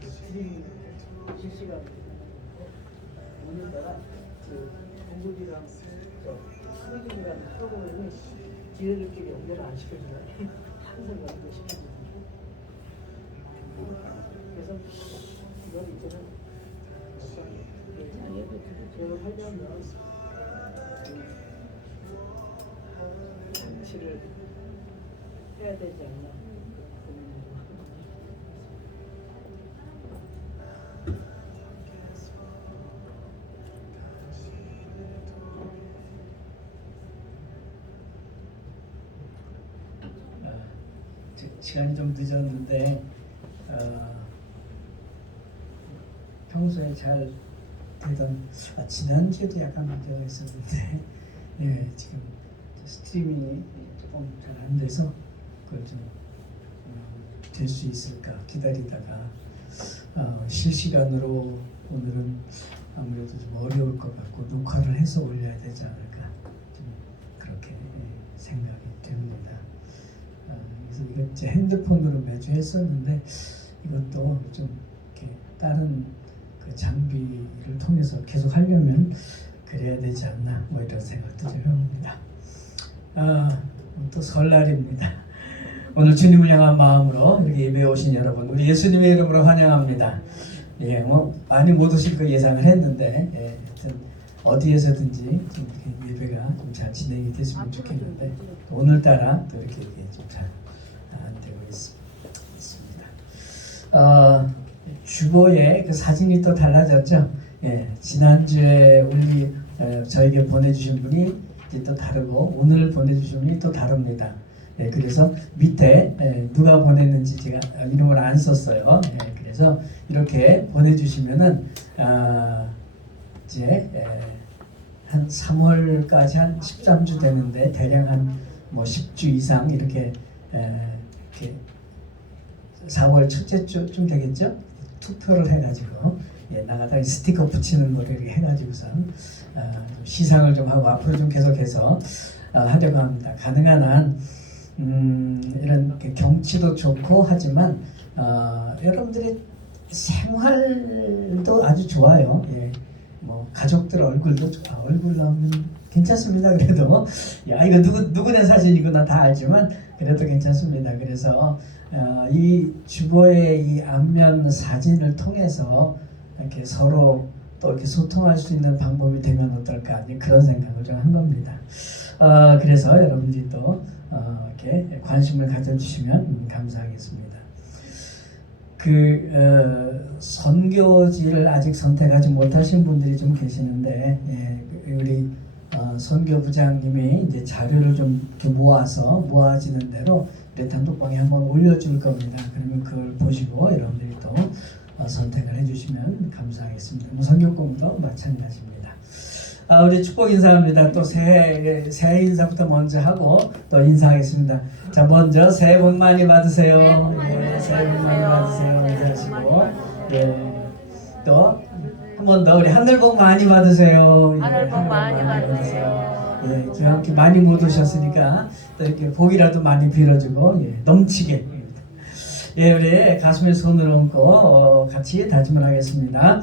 스트리밍 실시간 오늘따라 그 공부지랑 스트리밍이라는 프로그램이 지네들끼리 연결을 안 시켜주나요? 항상 연결 시켜주는. 그래서 이건 이제는 기억을 하려면 장치를 해야 되지 않나. 시간이 좀 늦었는데 평소에 잘 되던 지난주에도 약간 문제가 있었는데 예, 지금 스트리밍이 조금 잘 안 돼서 그걸 좀 될 수 있을까 기다리다가 실시간으로 오늘은 아무래도 좀 어려울 것 같고 녹화를 해서 올려야 되지 않을까 좀 그렇게 생각이 됩니다. 그래서 이거 제 핸드폰으로 매주 했었는데 이것도 좀 이렇게 다른 그 장비를 통해서 계속 하려면 그래야 되지 않나 뭐 이런 생각도 좀 해봅니다. 또 설날입니다. 오늘 주님을 향한 마음으로 이렇게 예배에 오신 여러분 우리 예수님의 이름으로 환영합니다. 예, 뭐 많이 못 오실 거 예상을 했는데 예, 하여튼 어디에서든지 좀 이렇게 예배가 좀 잘 진행이 됐으면 좋겠는데 오늘따라 또 이렇게 좀 잘 안 되고 있습니다. 주보에 그 사진이 또 달라졌죠. 예, 지난주에 우리 저에게 보내주신 분이 이제 또 다르고 오늘 보내주신 분이 또 다릅니다. 예, 그래서 밑에 누가 보냈는지 제가 이름을 안 썼어요. 예, 그래서 이렇게 보내주시면은 이제 한 3월까지 한 13주 되는데 대략 한 뭐 10주 이상 이렇게 4월 첫째 주쯤 되겠죠? 투표를 해가지고 나가다 스티커 붙이는 거를 이렇게 해가지고선 시상을 좀 하고 앞으로 좀 계속해서 하려고 합니다. 가능한 한 이런 경치도 좋고 하지만 여러분들의 생활도 아주 좋아요. 예. 뭐 가족들 얼굴도 얼굴 나오면 괜찮습니다. 그래도 야 이거 누구네 사진이구나 다 알지만 그래도 괜찮습니다. 그래서 이 주보의 이 앞면 사진을 통해서 이렇게 서로 또 이렇게 소통할 수 있는 방법이 되면 어떨까 그런 생각을 좀 한 겁니다. 그래서 여러분들이 또 이렇게 관심을 가져주시면 감사하겠습니다. 선교지를 아직 선택하지 못하신 분들이 좀 계시는데 우리 선교부장님이 이제 자료를 좀 이렇게 모아지는 대로 우리 단톡방에 한번 올려줄 겁니다. 그러면 그걸 보시고 여러분들이 또 선택을 해주시면 감사하겠습니다. 뭐 선교공도 마찬가지입니다. 우리 축복 인사합니다. 또 새해 인사부터 먼저 하고 또 인사하겠습니다. 자, 먼저 새해 복 많이 받으세요. 새해 복 많이 받으세요. 인사하시고 또 한 번 더 우리 하늘 복 많이 받으세요. 하늘 복 많이 받으세요. 이렇게 많이 못 오셨으니까 또 이렇게 복이라도 많이 빌어주고 넘치게. 우리 가슴에 손을 얹고 같이 다짐을 하겠습니다.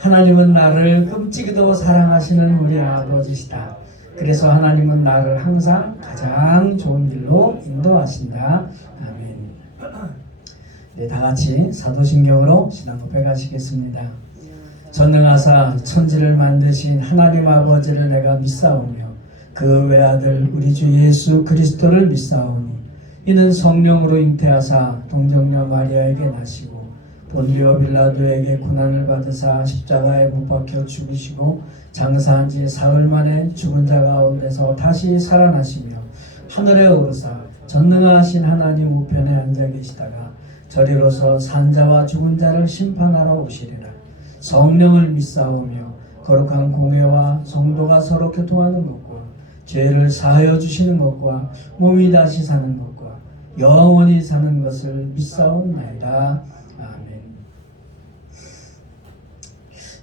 하나님은 나를 끔찍이도 사랑하시는 우리 아버지시다. 그래서 하나님은 나를 항상 가장 좋은 길로 인도하신다. 아멘. 다 같이 사도신경으로 신앙 고백 하시겠습니다. 전능하사 천지를 만드신 하나님 아버지를 내가 믿사오며 그 외아들 우리 주 예수 그리스도를 믿사오니 이는 성령으로 잉태하사 동정녀 마리아에게 나시고 본디오 빌라도에게 고난을 받으사 십자가에 못 박혀 죽으시고 장사한 지 사흘 만에 죽은 자 가운데서 다시 살아나시며 하늘에 오르사 전능하신 하나님 우편에 앉아 계시다가 저리로서 산자와 죽은 자를 심판하러 오시리라. 성령을 믿사오며 거룩한 공회와 성도가 서로 교통하는 것과 죄를 사하여 주시는 것과 몸이 다시 사는 것과 영원히 사는 것을 믿사옵나이다.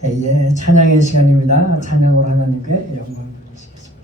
아멘. 찬양의 시간입니다. 찬양으로 하나님께 영광을 드리시겠습니다.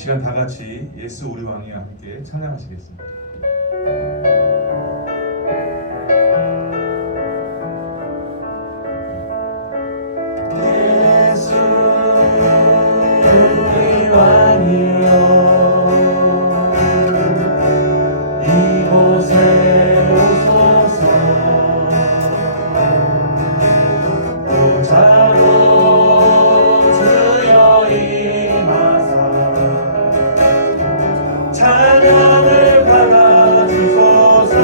시간 다 같이 예수 우리 왕이와 함께 찬양하시겠습니다. 예수 우리 왕이여 이곳에 오소서 보좌로 주여 임하사 찬양을 받아 주소서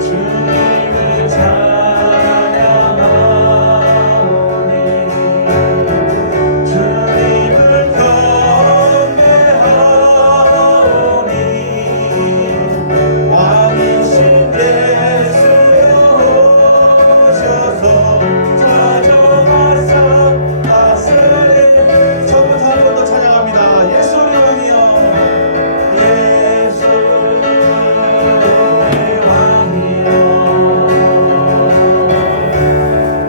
주님을 찬양하오니 주님을 경배하오니 왕이신 예수여 오셔서 찾아와서 다스리 처음부터 한 번 더 찬양합니다. 예수 우리 왕이여 예수 우리 왕이여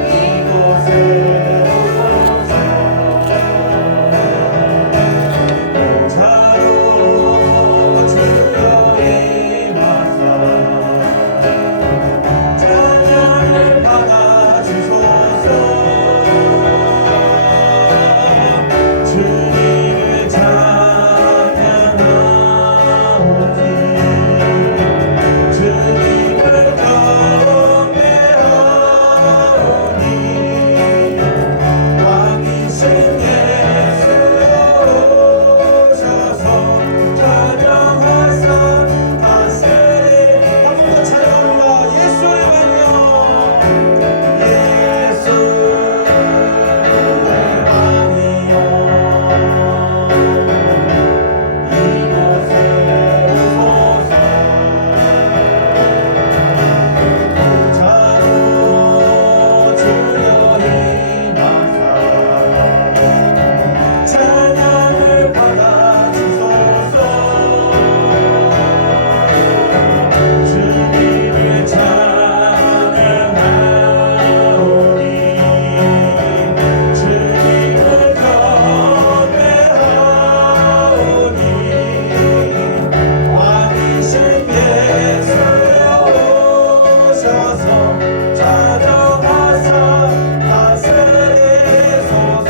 이곳에 오소서 보좌로 주여 임하사 찬양을 받아 주소서 주님을 찬양하오니 주님을 경배하오니 왕이신 예수여 오셔서 찬양하사 다스리 한 번 더 찬양합니다. 예수 우리 왕이여 예수 우리 왕이여 이곳에 오소서 보좌로 주여 임하사 찬양을 받아 주소서 주님을 찬양하오니 주님을 경배하오니 왕이신 예수여 오셔서 찾아와서 다스리소서.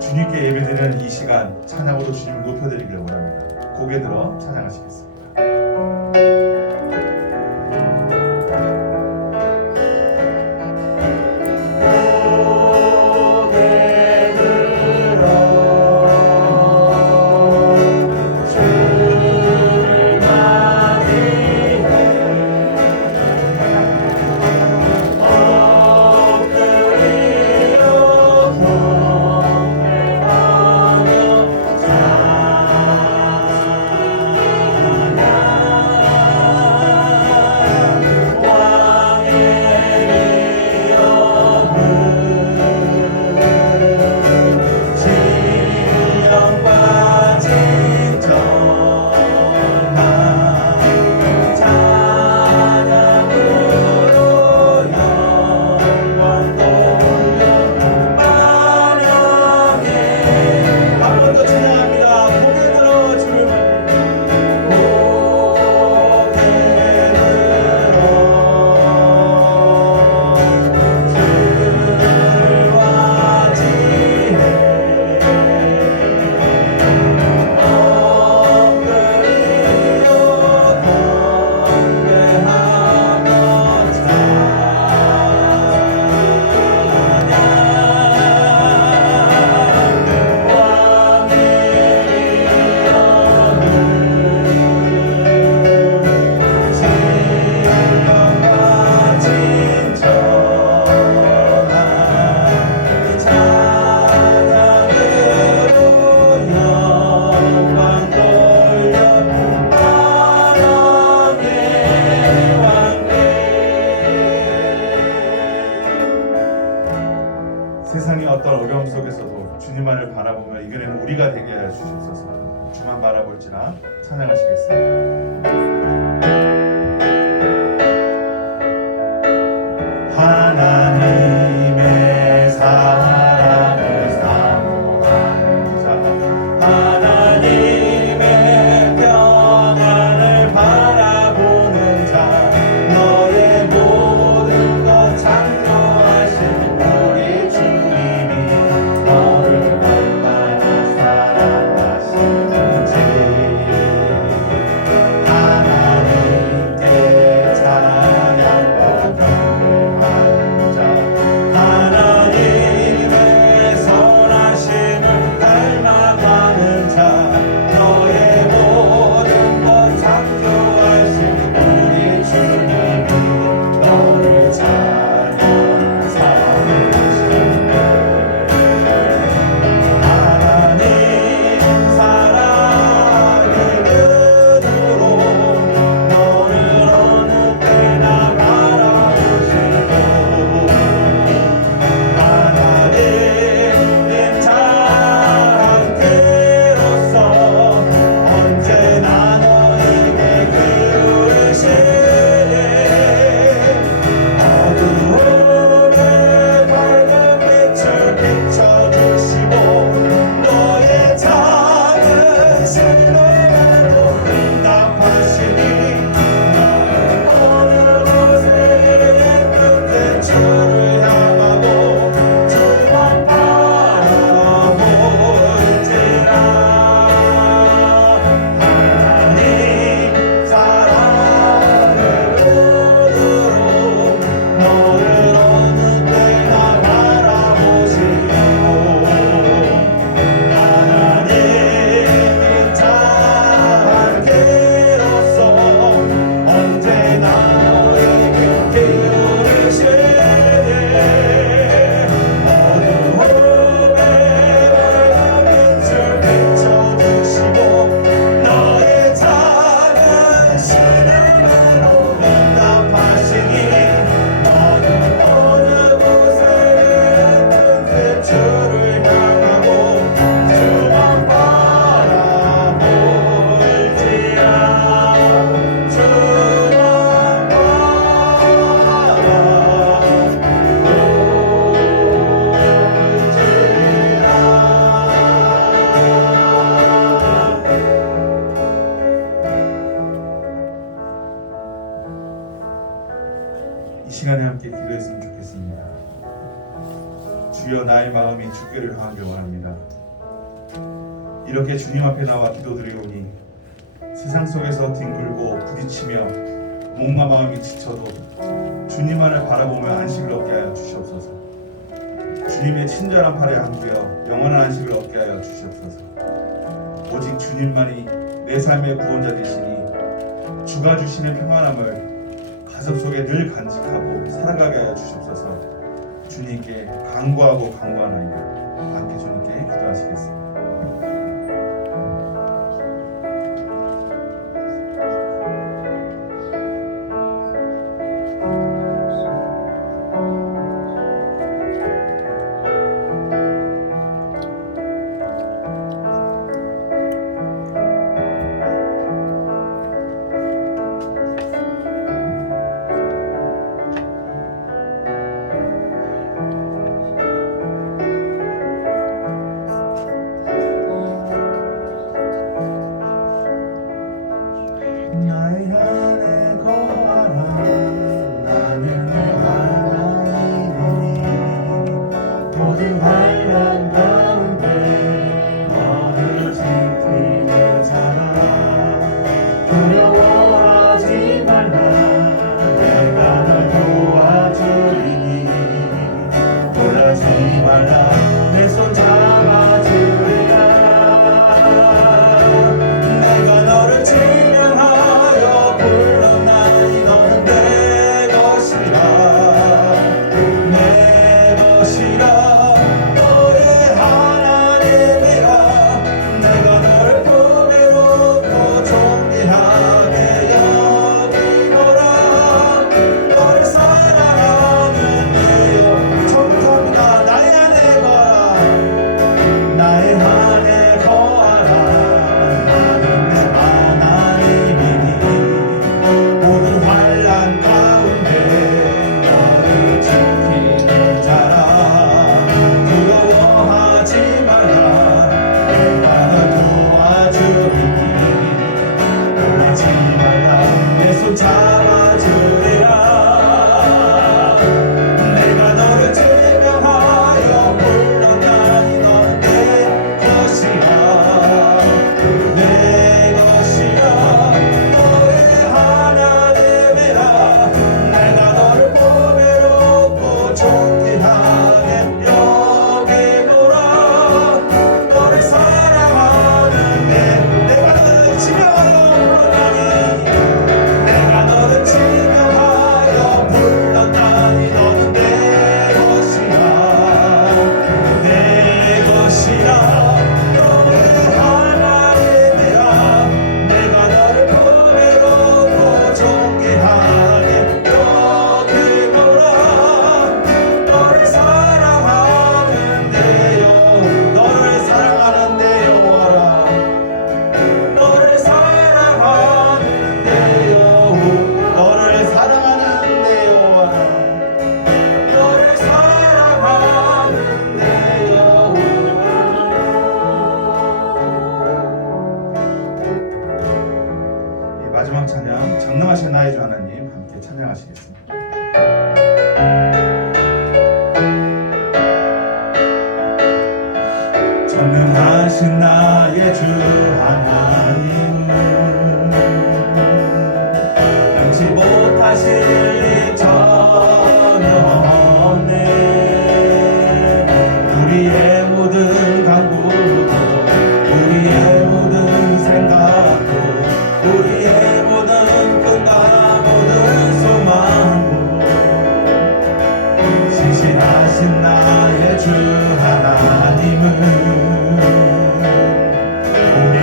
주님께 예배드리는 이 시간 찬양으로 주님을 높여드리기를 원합니다. 고개 들어 찬양하시겠습니다. 고개 들어 주를 맞이해 엎드리려 경배하며 주님만을 바라보며 이겨내는 우리가 되게 하여 주시옵소서. 주만 바라볼지나 찬양하시겠습니다. 하나님 신음으로 응답하시니 너는 어느 곳에든 주를 향하고 주만 바라볼지라 이 시간에 함께 기도했으면 좋겠습니다. 주여 나의 마음이 주께를 향하길 원합니다. 이렇게 주님 앞에 나와 기도드리오니 세상 속에서 뒹굴고 부딪히며 몸과 마음이 지쳐도 주님만을 바라보며 안식을 얻게 하여 주시옵소서. 주님의 친절한 팔에 안기어 영원한 안식을 얻게 하여 주시옵소서. 오직 주님만이 내 삶의 구원자 되시니 주가 주시는 평안함을 가슴속에 늘 간직하고 살아가게 하여 주시옵소서. 주님께 간구하고 간구하나이다. 함께 주님께 기도하시겠습니다. 나의 안에 거하라 나는 내 하나님이니 모든 환난 가운데 너를 지키는 자라 두려워하지 말라 내가 널 도와주리니 놀라지 말라 내 손 잡아주리라 내가 너를 증명하여 불렀나니 너는 내 것이라 내 것이라 너의 하나님이라 내가 너를 보배롭고 존귀하게 여기노라 너를 사랑하는 내요 처음부터입니다 나의 안에 거하라 나의 안에 거하라 나는 내 하나님이니 모든 환난 가운데 너를 지키는 자라 두려워하지 말라 내가 널 도와주리니 놀라지 말라 내 손 잡아주리라 내가 너를 증명하여 불렀나니 넌 내 것이라 내 것이라 너의 하나님이라 내가 너를 보배롭고 존귀하게 여기노라 너를 사랑하는 내가 너를 증명하여 불렀나니 내가 너를 증명하여 불렀나니 너는 내 것이라 내 것이라 너의 하나님이라 내가 너를 보배롭고 존귀하게 여기노라 너를 사랑하는 데요 너를 사랑하는 데요 와라 너를 사랑하는 데요 너를 사랑하는 데요 와라 너를 사랑하는 데요 이 마지막 찬양 전능하신 나의 주 하나님 함께 찬양하시겠습니다. 전능하신 나의 주 하나님은 능치 못하실 일 전혀 없네 우리의 모든 간구도 우리의 모든 생각도 우리의 모든 꿈과 모든 소망도 신실하신 나의 주 하나님은 우리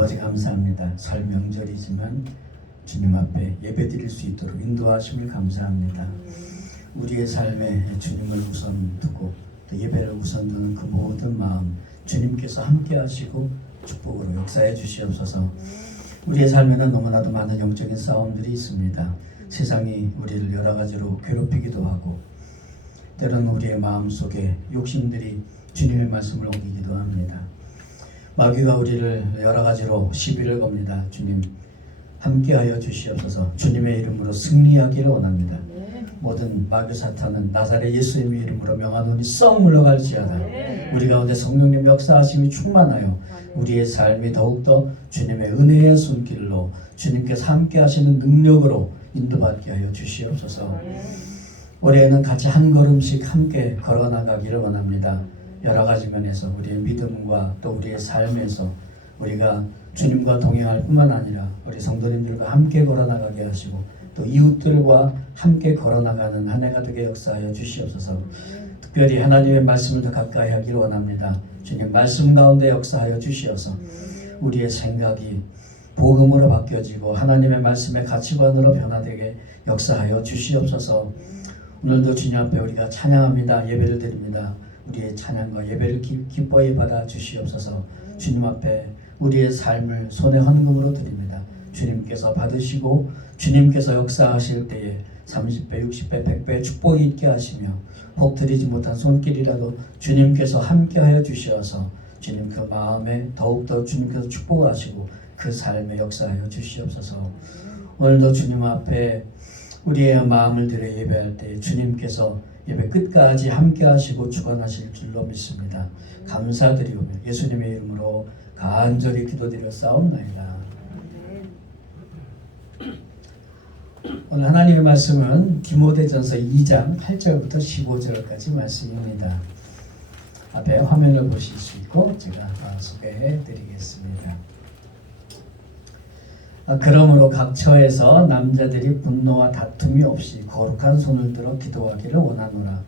아버지 감사합니다. 설 명절이지만 주님 앞에 예배드릴 수 있도록 인도하심을 감사합니다. 우리의 삶에 주님을 우선 두고 또 예배를 우선 두는 그 모든 마음 주님께서 함께 하시고 축복으로 역사해 주시옵소서. 우리의 삶에는 너무나도 많은 영적인 싸움들이 있습니다. 세상이 우리를 여러 가지로 괴롭히기도 하고 때로는 우리의 마음속에 욕심들이 주님의 말씀을 옮기기도 합니다. 마귀가 우리를 여러 가지로 시비를 겁니다. 주님 함께하여 주시옵소서. 주님의 이름으로 승리하기를 원합니다. 모든 마귀 사탄은 나사렛 예수님의 이름으로 명하노니 썩 물러갈지어다. 우리 가운데 성령님 역사하심이 충만하여 우리의 삶이 더욱더 주님의 은혜의 손길로 주님께서 함께 하시는 능력으로 인도받게 하여 주시옵소서. 올해에는 같이 한 걸음씩 함께 걸어나가기를 원합니다. 여러 가지 면에서 우리의 믿음과 또 우리의 삶에서 우리가 주님과 동행할 뿐만 아니라 우리 성도님들과 함께 걸어나가게 하시고 또 이웃들과 함께 걸어나가는 한 해가 되게 역사하여 주시옵소서. 특별히 하나님의 말씀을 더 가까이 하기를 원합니다. 주님 말씀 가운데 역사하여 주시어서 우리의 생각이 복음으로 바뀌어지고 하나님의 말씀의 가치관으로 변화되게 역사하여 주시옵소서. 오늘도 주님 앞에 우리가 찬양합니다. 예배를 드립니다. 우리의 찬양과 예배를 기뻐히 받아 주시옵소서. 주님 앞에 우리의 삶을 손의 헌금으로 드립니다. 주님께서 받으시고 주님께서 역사하실 때에 30배, 60배, 100배 축복이 있게 하시며 복 드리지 못한 손길이라도 주님께서 함께하여 주시어서 주님 그 마음에 더욱더 주님께서 축복하시고 그 삶에 역사하여 주시옵소서. 오늘도 주님 앞에 우리의 마음을 들여 예배할 때 주님께서 예배 끝까지 함께하시고 주관하실 줄로 믿습니다. 감사드리오며 예수님의 이름으로 간절히 기도드렸사옵나이다. 오늘 하나님의 말씀은 디모데전서 2장 8절부터 15절까지 말씀입니다. 앞에 화면을 보실 수 있고 제가 소개해 드리겠습니다. 그러므로 각 처에서 남자들이 분노와 다툼이 없이 거룩한 손을 들어 기도하기를 원하노라.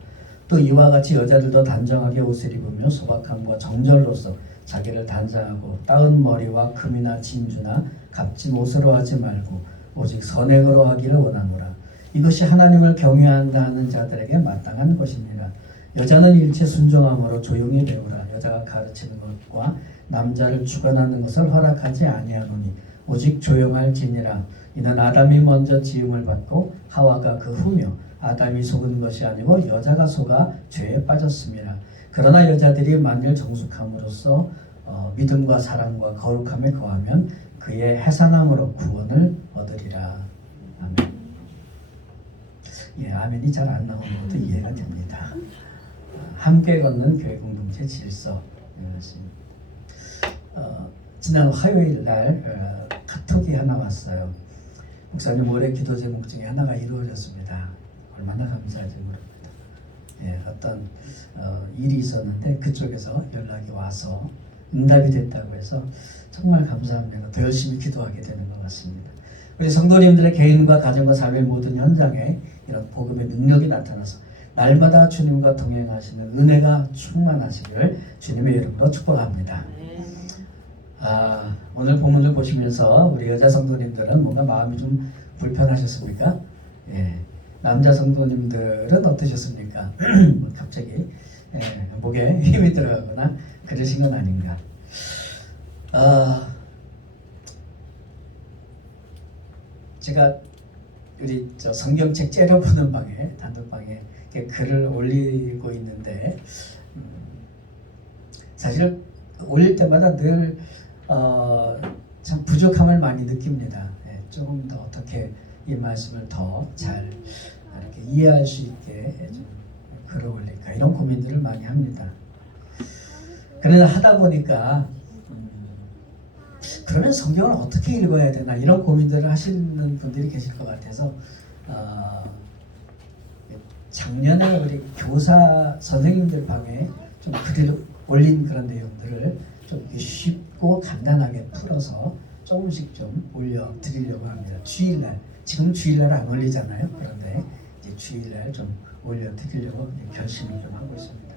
또 이와 같이 여자들도 단정하게 옷을 입으며 소박함과 정절로서 자기를 단장하고 따은 머리와 금이나 진주나 값진 옷으로 하지 말고 오직 선행으로 하기를 원하노라. 이것이 하나님을 경외한다는 자들에게 마땅한 것입니다. 여자는 일체 순종함으로 조용히 배우라. 여자가 가르치는 것과 남자를 주관하는 것을 허락하지 아니하노니 오직 조용할지니라. 이는 아담이 먼저 지음을 받고 하와가 그 후며 아담이 속은 것이 아니고 여자가 속아 죄에 빠졌습니다. 그러나 여자들이 만일 정숙함으로써 믿음과 사랑과 거룩함에 거하면 그의 해산함으로 구원을 얻으리라. 아멘. 예, 아멘이 잘 안 나오는 것도 이해가 됩니다. 함께 걷는 교회 공동체 질서. 지난 화요일 날 카톡이 하나 왔어요. 목사님 올해 기도 제목 중에 하나가 이루어졌습니다. 얼마나 감사한지 모릅니다. 예, 어떤 일이 있었는데 그쪽에서 연락이 와서 응답이 됐다고 해서 정말 감사합니다. 더 열심히 기도하게 되는 것 같습니다. 우리 성도님들의 개인과 가정과 삶의 모든 현장에 이런 복음의 능력이 나타나서 날마다 주님과 동행하시는 은혜가 충만하시기를 주님의 이름으로 축복합니다. 오늘 본문을 보시면서 우리 여자 성도님들은 뭔가 마음이 좀 불편하셨습니까? 예. 남자 성도님들은 어떠셨습니까? 갑자기 목에 힘이 들어가거나 그러신 건 아닌가? 제가 우리 성경책 째려보는 방에 단톡방에 글을 올리고 있는데 사실 올릴 때마다 늘 참 부족함을 많이 느낍니다. 조금 더 어떻게 이 말씀을 더 잘 이렇게 이해할 수 있게 좀 글을 올릴까 이런 고민들을 많이 합니다. 그러나 하다 보니까 그러면 성경을 어떻게 읽어야 되나 이런 고민들을 하시는 분들이 계실 것 같아서 작년에 우리 교사 선생님들 방에 좀 글을 올린 그런 내용들을 좀 쉽고 간단하게 풀어서 조금씩 좀 올려드리려고 합니다. 주일날, 지금 주일날 안 올리잖아요. 그런데 이제 주일날 좀 올려드리려고 결심을 좀 하고 있습니다.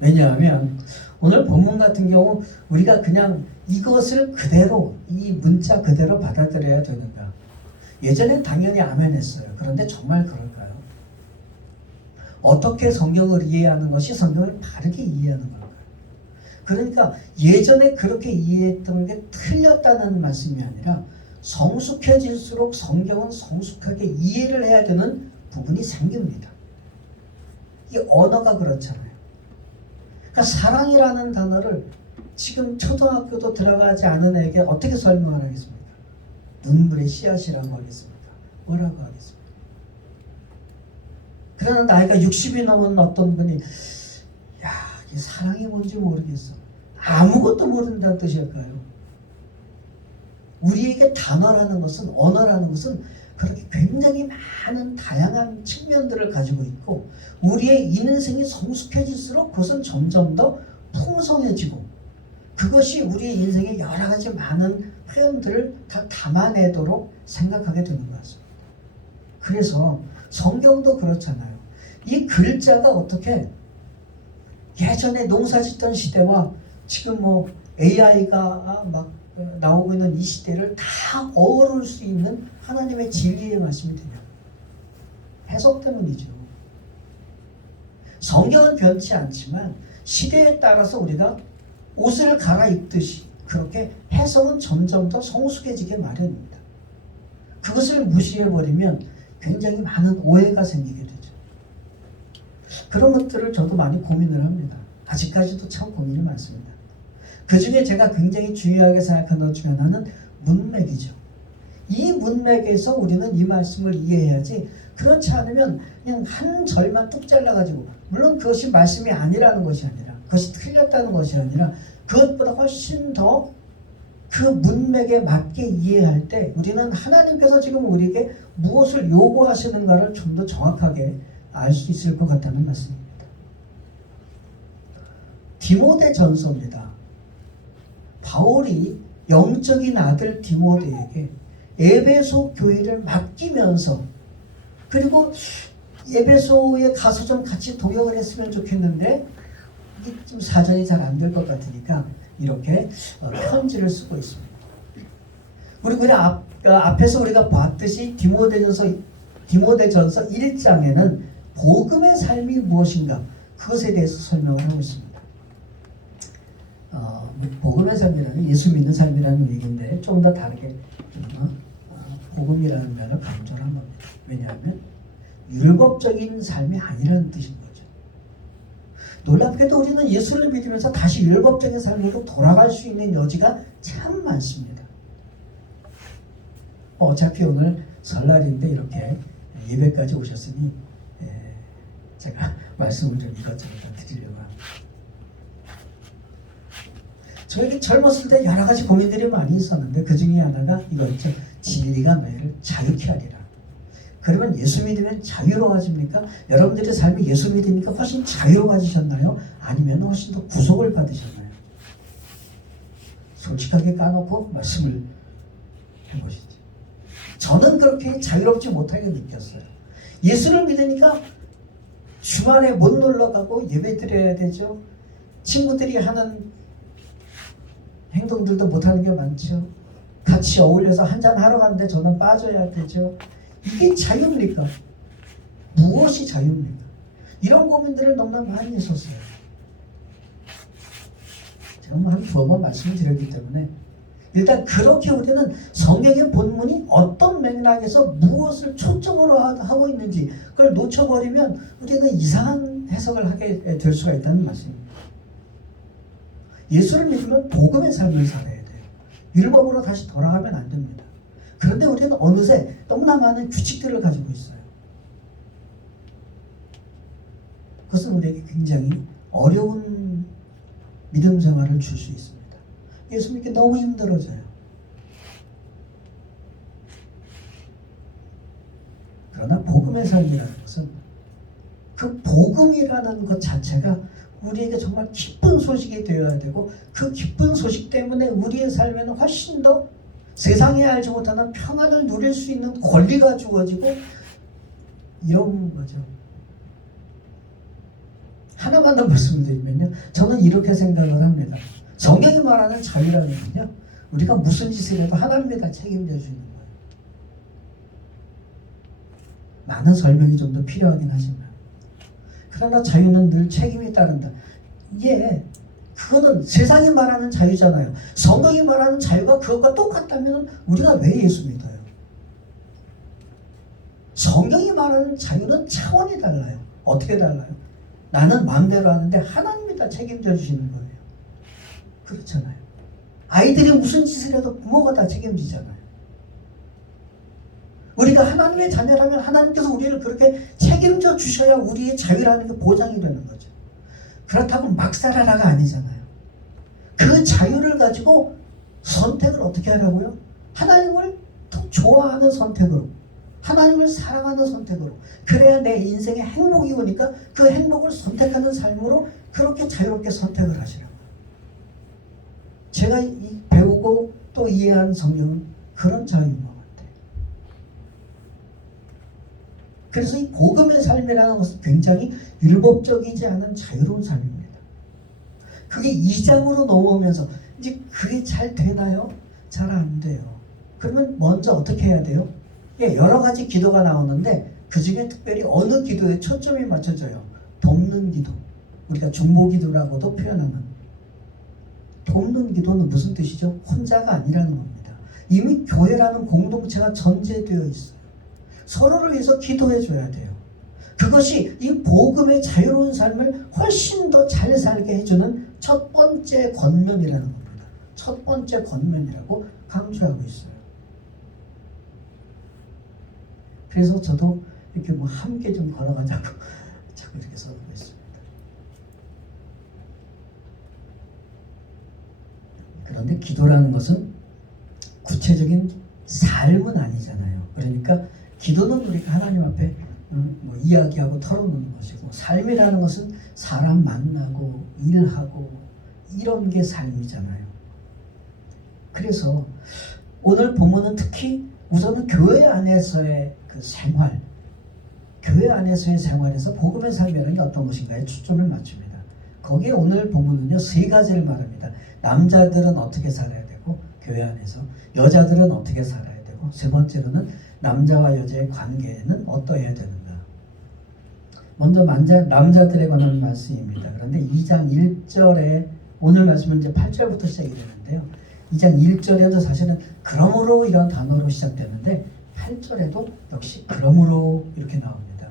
왜냐하면 오늘 본문 같은 경우 우리가 그냥 이것을 그대로 이 문자 그대로 받아들여야 되는가? 예전엔 당연히 아멘 했어요. 그런데 정말 그럴까요? 어떻게 성경을 이해하는 것이 성경을 바르게 이해하는 걸까요? 그러니까 예전에 그렇게 이해했던 게 틀렸다는 말씀이 아니라 성숙해질수록 성경은 성숙하게 이해를 해야 되는 부분이 생깁니다. 이 언어가 그렇잖아요. 그러니까 사랑이라는 단어를 지금 초등학교도 들어가지 않은 애에게 어떻게 설명을 하겠습니까? 눈물의 씨앗이라고 하겠습니까? 뭐라고 하겠습니까? 그러나 나이가 60이 넘은 어떤 분이 야, 이 사랑이 뭔지 모르겠어. 아무것도 모른다는 뜻일까요? 우리에게 단어라는 것은, 언어라는 것은 그렇게 굉장히 많은 다양한 측면들을 가지고 있고 우리의 인생이 성숙해질수록 그것은 점점 더 풍성해지고 그것이 우리의 인생의 여러 가지 많은 표현들을 다 담아내도록 생각하게 되는 것 같습니다. 그래서 성경도 그렇잖아요. 이 글자가 어떻게 예전에 농사 짓던 시대와 지금 뭐 AI가 막 나오고 있는 이 시대를 다 어우를 수 있는 하나님의 진리의 말씀이 되냐? 해석 때문이죠. 성경은 변치 않지만 시대에 따라서 우리가 옷을 갈아입듯이 그렇게 해석은 점점 더 성숙해지게 마련입니다. 그것을 무시해버리면 굉장히 많은 오해가 생기게 되죠. 그런 것들을 저도 많이 고민을 합니다. 아직까지도 참 고민이 많습니다. 그 중에 제가 굉장히 중요하게 생각하는 것 중에 하나는 문맥이죠. 이 문맥에서 우리는 이 말씀을 이해해야지 그렇지 않으면 그냥 한 절만 뚝 잘라가지고 물론 그것이 말씀이 아니라는 것이 아니라 그것이 틀렸다는 것이 아니라 그것보다 훨씬 더 그 문맥에 맞게 이해할 때 우리는 하나님께서 지금 우리에게 무엇을 요구하시는가를 좀 더 정확하게 알 수 있을 것 같다는 말씀입니다. 디모데전서입니다. 바울이 영적인 아들 디모데에게 에베소 교회를 맡기면서 그리고 에베소에 가서 좀 같이 동역을 했으면 좋겠는데 이게 좀 사정이 잘 안 될 것 같으니까 이렇게 편지를 쓰고 있습니다. 그리고 앞에서 우리가 봤듯이 디모데전서 1장에는 복음의 삶이 무엇인가 그것에 대해서 설명을 하고 있습니다. 복음의 삶이라는 예수 믿는 삶이라는 얘기인데 조금 더 다르게 복음이라는 면을 강조를 한 겁니다. 왜냐하면 율법적인 삶이 아니라는 뜻인 거죠. 놀랍게도 우리는 예수를 믿으면서 다시 율법적인 삶으로 돌아갈 수 있는 여지가 참 많습니다. 어차피 오늘 설날인데 이렇게 예배까지 오셨으니 제가 말씀을 좀 이것저것 드리려고 합니다. 저에게 젊었을 때 여러 가지 고민들이 많이 있었는데 그 중에 하나가 이거였죠. 진리가 너희를 자유케 하리라. 그러면 예수 믿으면 자유로워집니까? 여러분들의 삶이 예수 믿으니까 훨씬 자유로워지셨나요? 아니면 훨씬 더 구속을 받으셨나요? 솔직하게 까놓고 말씀을 해보시죠. 저는 그렇게 자유롭지 못하게 느꼈어요. 예수를 믿으니까 주말에 못 놀러가고 예배 드려야 되죠. 친구들이 하는 행동들도 못하는 게 많죠. 같이 어울려서 한잔 하러 가는데 저는 빠져야 되죠. 이게 자유입니까? 무엇이 자유입니까? 이런 고민들을 너무나 많이 했었어요. 제가 한 두어 번 말씀을 드렸기 때문에 일단 그렇게 우리는 성경의 본문이 어떤 맥락에서 무엇을 초점으로 하고 있는지 그걸 놓쳐버리면 우리는 이상한 해석을 하게 될 수가 있다는 말씀입니다. 예수를 믿으면 복음의 삶을 살아야 돼요. 율법으로 다시 돌아가면 안 됩니다. 그런데 우리는 어느새 너무나 많은 규칙들을 가지고 있어요. 그것은 우리에게 굉장히 어려운 믿음 생활을 줄 수 있습니다. 예수 믿기 너무 힘들어져요. 그러나 복음의 삶이라는 것은 그 복음이라는 것 자체가 우리에게 정말 기쁜 소식이 되어야 되고 그 기쁜 소식 때문에 우리의 삶에는 훨씬 더 세상에 알지 못하는 평안을 누릴 수 있는 권리가 주어지고 이런 거죠. 하나만 더 말씀드리면요. 저는 이렇게 생각을 합니다. 성경이 말하는 자유라는 건요. 우리가 무슨 짓을 해도 하나님이 다 책임져 주는 거예요. 많은 설명이 좀 더 필요하긴 하지만 그러나 자유는 늘 책임이 따른다. 예, 그거는 세상이 말하는 자유잖아요. 성경이 말하는 자유가 그것과 똑같다면 우리가 왜 예수 믿어요? 성경이 말하는 자유는 차원이 달라요. 어떻게 달라요? 나는 마음대로 하는데 하나님이 다 책임져 주시는 거예요. 그렇잖아요. 아이들이 무슨 짓을 해도 부모가 다 책임지잖아요. 우리가 하나님의 자녀라면 하나님께서 우리를 그렇게 책임져 주셔야 우리의 자유라는 게 보장이 되는 거죠. 그렇다고 막 살아라가 아니잖아요. 그 자유를 가지고 선택을 어떻게 하라고요? 하나님을 더 좋아하는 선택으로, 하나님을 사랑하는 선택으로, 그래야 내 인생의 행복이 오니까 그 행복을 선택하는 삶으로 그렇게 자유롭게 선택을 하시라고요. 제가 배우고 또 이해한 성경은 그런 자유인 것 같아요. 그래서 이 복음의 삶이라는 것은 굉장히 율법적이지 않은 자유로운 삶입니다. 그게 2장으로 넘어오면서 이제 그게 잘 되나요? 잘 안 돼요. 그러면 먼저 어떻게 해야 돼요? 예, 여러 가지 기도가 나오는데 그 중에 특별히 어느 기도에 초점이 맞춰져요? 돕는 기도. 우리가 중보기도라고도 표현하는. 돕는 기도는 무슨 뜻이죠? 혼자가 아니라는 겁니다. 이미 교회라는 공동체가 전제되어 있어요. 서로를 위해서 기도해 줘야 돼요. 그것이 이 복음의 자유로운 삶을 훨씬 더 잘 살게 해주는 첫 번째 권면이라는 겁니다. 첫 번째 권면이라고 강조하고 있어요. 그래서 저도 이렇게 뭐 함께 좀 걸어가자고 자꾸 이렇게 써놓고 있습니다. 그런데 기도라는 것은 구체적인 삶은 아니잖아요. 그러니까 기도는 우리가 하나님 앞에 뭐 이야기하고 털어놓는 것이고, 삶이라는 것은 사람 만나고 일하고 이런 게 삶이잖아요. 그래서 오늘 본문은 특히 우선은 교회 안에서의 그 생활, 교회 안에서의 생활에서 복음의 삶이라는 게 어떤 것인가에 초점을 맞춥니다. 거기에 오늘 본문은요 3가지를 말합니다. 남자들은 어떻게 살아야 되고, 교회 안에서 여자들은 어떻게 살아야 되고, 세 번째로는 남자와 여자의 관계는 어떠해야 되는가. 먼저 남자들에 관한 말씀입니다. 그런데 2장 1절에 오늘 말씀은 이제 8절부터 시작이 되는데요. 2장 1절에도 사실은 그러므로 이런 단어로 시작되는데 8절에도 역시 그러므로 이렇게 나옵니다.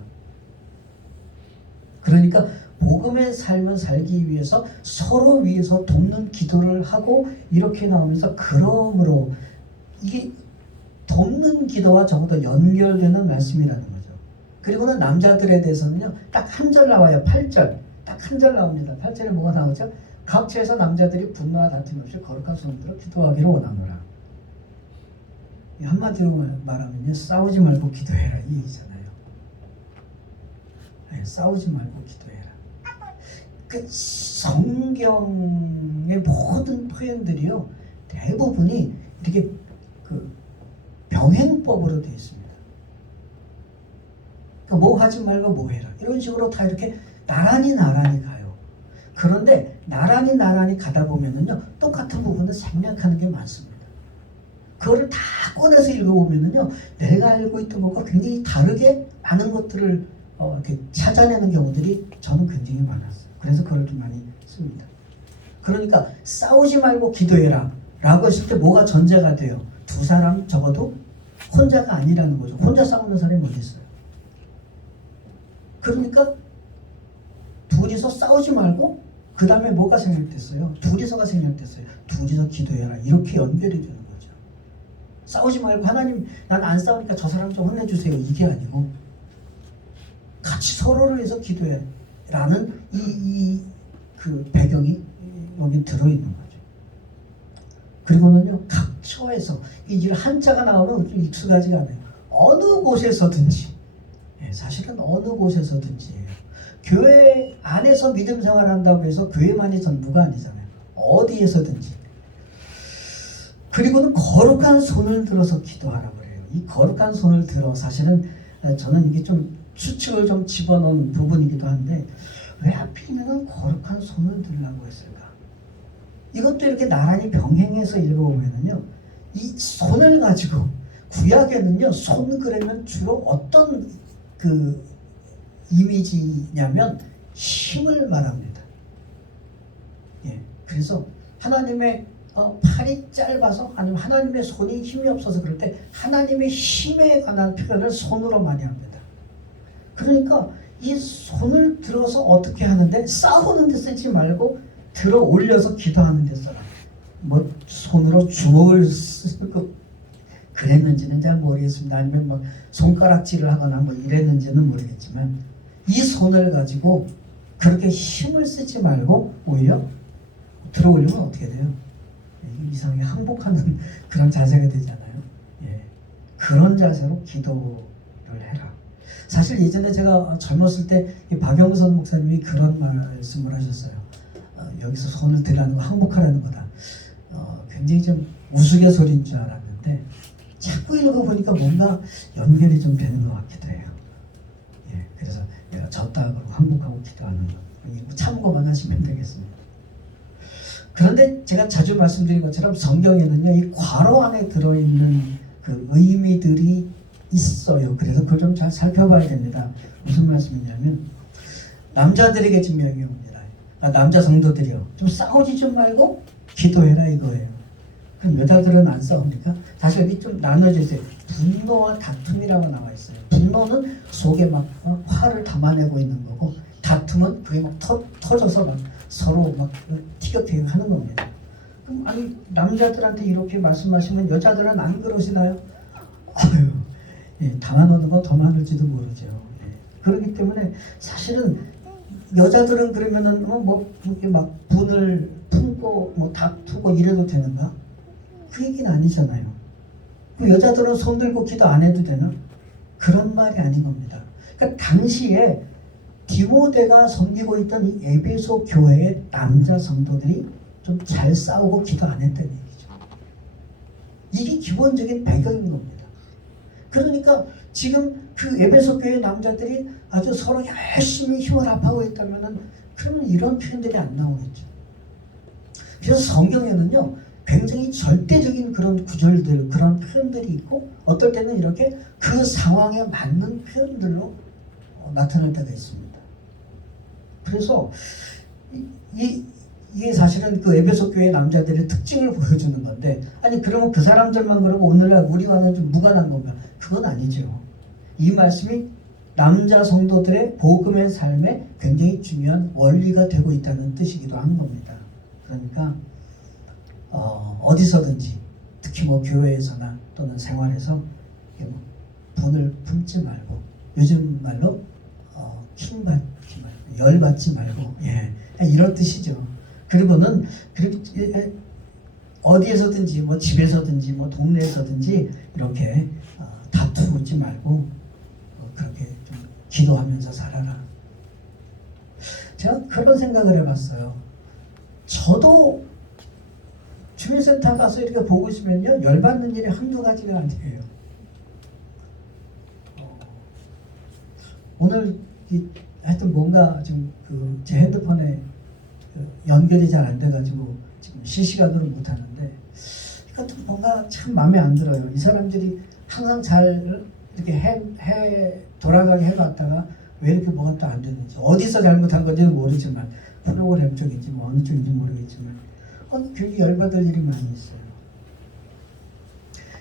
그러니까 복음의 삶을 살기 위해서 서로 위해서 돕는 기도를 하고 이렇게 나오면서 그러므로, 이게 돕는 기도와 적어도 연결되는 말씀이라는 거죠. 그리고는 남자들에 대해서는요 딱 한 절 나와요. 8절 딱 한 절 나옵니다. 8절에 뭐가 나오죠? 각처에서 남자들이 분노와 다툼 없이 거룩한 손으로 기도하기를 원하노라. 한마디로 말하면요 싸우지 말고 기도해라 이 얘기잖아요. 네, 싸우지 말고 기도해라. 그 성경의 모든 표현들이요 대부분이 이렇게 그 병행법으로 되어 있습니다. 그러니까 뭐 하지 말고 뭐 해라 이런 식으로 다 이렇게 나란히 가요. 그런데 나란히 가다 보면은요 똑같은 부분을 생략하는 게 많습니다. 그거를 다 꺼내서 읽어보면은요 내가 알고 있던 것과 굉장히 다르게 많은 것들을 이렇게 찾아내는 경우들이 저는 굉장히 많았어요. 그래서 그걸 좀 많이 씁니다. 그러니까 싸우지 말고 기도해라 라고 했을 때 뭐가 전제가 돼요? 두 사람 적어도 혼자가 아니라는 거죠. 혼자 싸우는 사람이 어디 있어요? 그러니까 둘이서 싸우지 말고 그 다음에 뭐가 생략됐어요? 둘이서가 생략됐어요. 둘이서 기도해라 이렇게 연결이 되는 거죠. 싸우지 말고 하나님 난 안 싸우니까 저 사람 좀 혼내주세요 이게 아니고 같이 서로를 위해서 기도해라는 그 배경이 여기 들어있는 거죠. 그리고는요 각처에서 이 한자가 나오면 좀 익숙하지가 않아요. 어느 곳에서든지, 사실은 어느 곳에서든지예요. 교회 안에서 믿음 생활한다고 해서 교회만이 전부가 아니잖아요. 어디에서든지. 그리고는 거룩한 손을 들어서 기도하라고 그래요. 이 거룩한 손을 들어, 사실은 저는 이게 좀 추측을 좀 집어넣은 부분이기도 한데 왜 하필이면 거룩한 손을 들라고 했을까? 이것도 이렇게 나란히 병행해서 읽어보면요, 이 손을 가지고 구약에는요, 손 그러면 주로 어떤 그 이미지냐면 힘을 말합니다. 예, 그래서 하나님의 팔이 짧아서 아니면 하나님의 손이 힘이 없어서 그럴 때 하나님의 힘에 관한 표현을 손으로 많이 합니다. 그러니까 이 손을 들어서 어떻게 하는데 싸우는 데 쓰지 말고 들어 올려서 기도하는 데 써라. 뭐 손으로 주먹을 쓰고 그랬는지는 잘 모르겠습니다. 아니면 뭐 손가락질을 하거나 뭐 이랬는지는 모르겠지만 이 손을 가지고 그렇게 힘을 쓰지 말고 오히려 들어 올리면 어떻게 돼요? 이상하게 항복하는 그런 자세가 되잖아요. 예. 그런 자세로 기도를 해라. 사실 예전에 제가 젊었을 때 박영선 목사님이 그런 말씀을 하셨어요. 여기서 손을 들라는 거 항복하라는 거다. 굉장히 좀 우스갯소리인 줄 알았는데 자꾸 읽어보니까 뭔가 연결이 좀 되는 것 같기도 해요. 예. 그래서 내가 졌다 그러고 항복하고 기도하는 거 참고만 하시면 되겠습니다. 그런데 제가 자주 말씀드린 것처럼 성경에는요, 이 괄호 안에 들어있는 그 의미들이 있어요. 그래서 그걸 좀 잘 살펴봐야 됩니다. 무슨 말씀이냐면 남자들에게 증명이 옵니다. 남자 성도들이요, 좀 싸우지 좀 말고 기도해라 이거예요. 그럼 여자들은 안 싸웁니까? 다시 여기 좀 나눠져 있어요. 분노와 다툼이라고 나와 있어요. 분노는 속에 막 화를 담아내고 있는 거고, 다툼은 그게 막 터져서 막 서로 막 티격태격 하는 겁니다. 그럼 아니 남자들한테 이렇게 말씀하시면 여자들은 안 그러시나요? 아유, 예, 당하는 건 더 많을지도 모르죠. 예. 그렇기 때문에 사실은 여자들은 그러면은 뭐 이렇게 막 분을 품고 뭐 다투고 이래도 되는가? 그 얘기는 아니잖아요. 그 여자들은 손 들고 기도 안 해도 되나? 그런 말이 아닌 겁니다. 그러니까 당시에 디모데가 섬기고 있던 이 에베소 교회의 남자 성도들이 좀 잘 싸우고 기도 안 했다는 얘기죠. 이게 기본적인 배경인 겁니다. 그러니까 지금 그 에베소 교회 남자들이 아주 서로 열심히 힘을 합하고 있다면은 그러면 이런 표현들이 안 나오겠죠. 그래서 성경에는요, 굉장히 절대적인 그런 구절들, 그런 표현들이 있고 어떨 때는 이렇게 그 상황에 맞는 표현들로 나타날 때가 있습니다. 그래서 이게 사실은 그 에베소 교회 남자들의 특징을 보여주는 건데, 아니 그러면 그 사람들만 그러고 오늘날 우리와는 좀 무관한 건가? 그건 아니죠. 이 말씀이 남자 성도들의 복음의 삶에 굉장히 중요한 원리가 되고 있다는 뜻이기도 한 겁니다. 그러니까 어디서든지 특히 뭐 교회에서나 또는 생활에서 분을 품지 말고, 요즘 말로 킹받지 말고, 열받지 말고, 예, 이런 뜻이죠. 그리고는 어디에서든지 뭐 집에서든지 뭐 동네에서든지 이렇게 다투지 말고 그렇게 좀 기도하면서 살아라. 제가 그런 생각을 해봤어요. 저도 주민센터 가서 이렇게 보고 있으면요, 열받는 일이 한두 가지가 아니에요. 오늘 하여튼 뭔가 지금 제 핸드폰에 연결이 잘 안 돼가지고 지금 실시간으로 못 하는데, 하여튼 뭔가 참 마음에 안 들어요. 이 사람들이 항상 잘 이렇게 돌아가게 해봤다가 왜 이렇게 뭐가 또 안 되는지, 어디서 잘못한 건지는 모르지만 프로그램 쪽인지 뭐 어느 쪽인지 모르겠지만 굉장히 열받을 일이 많이 있어요.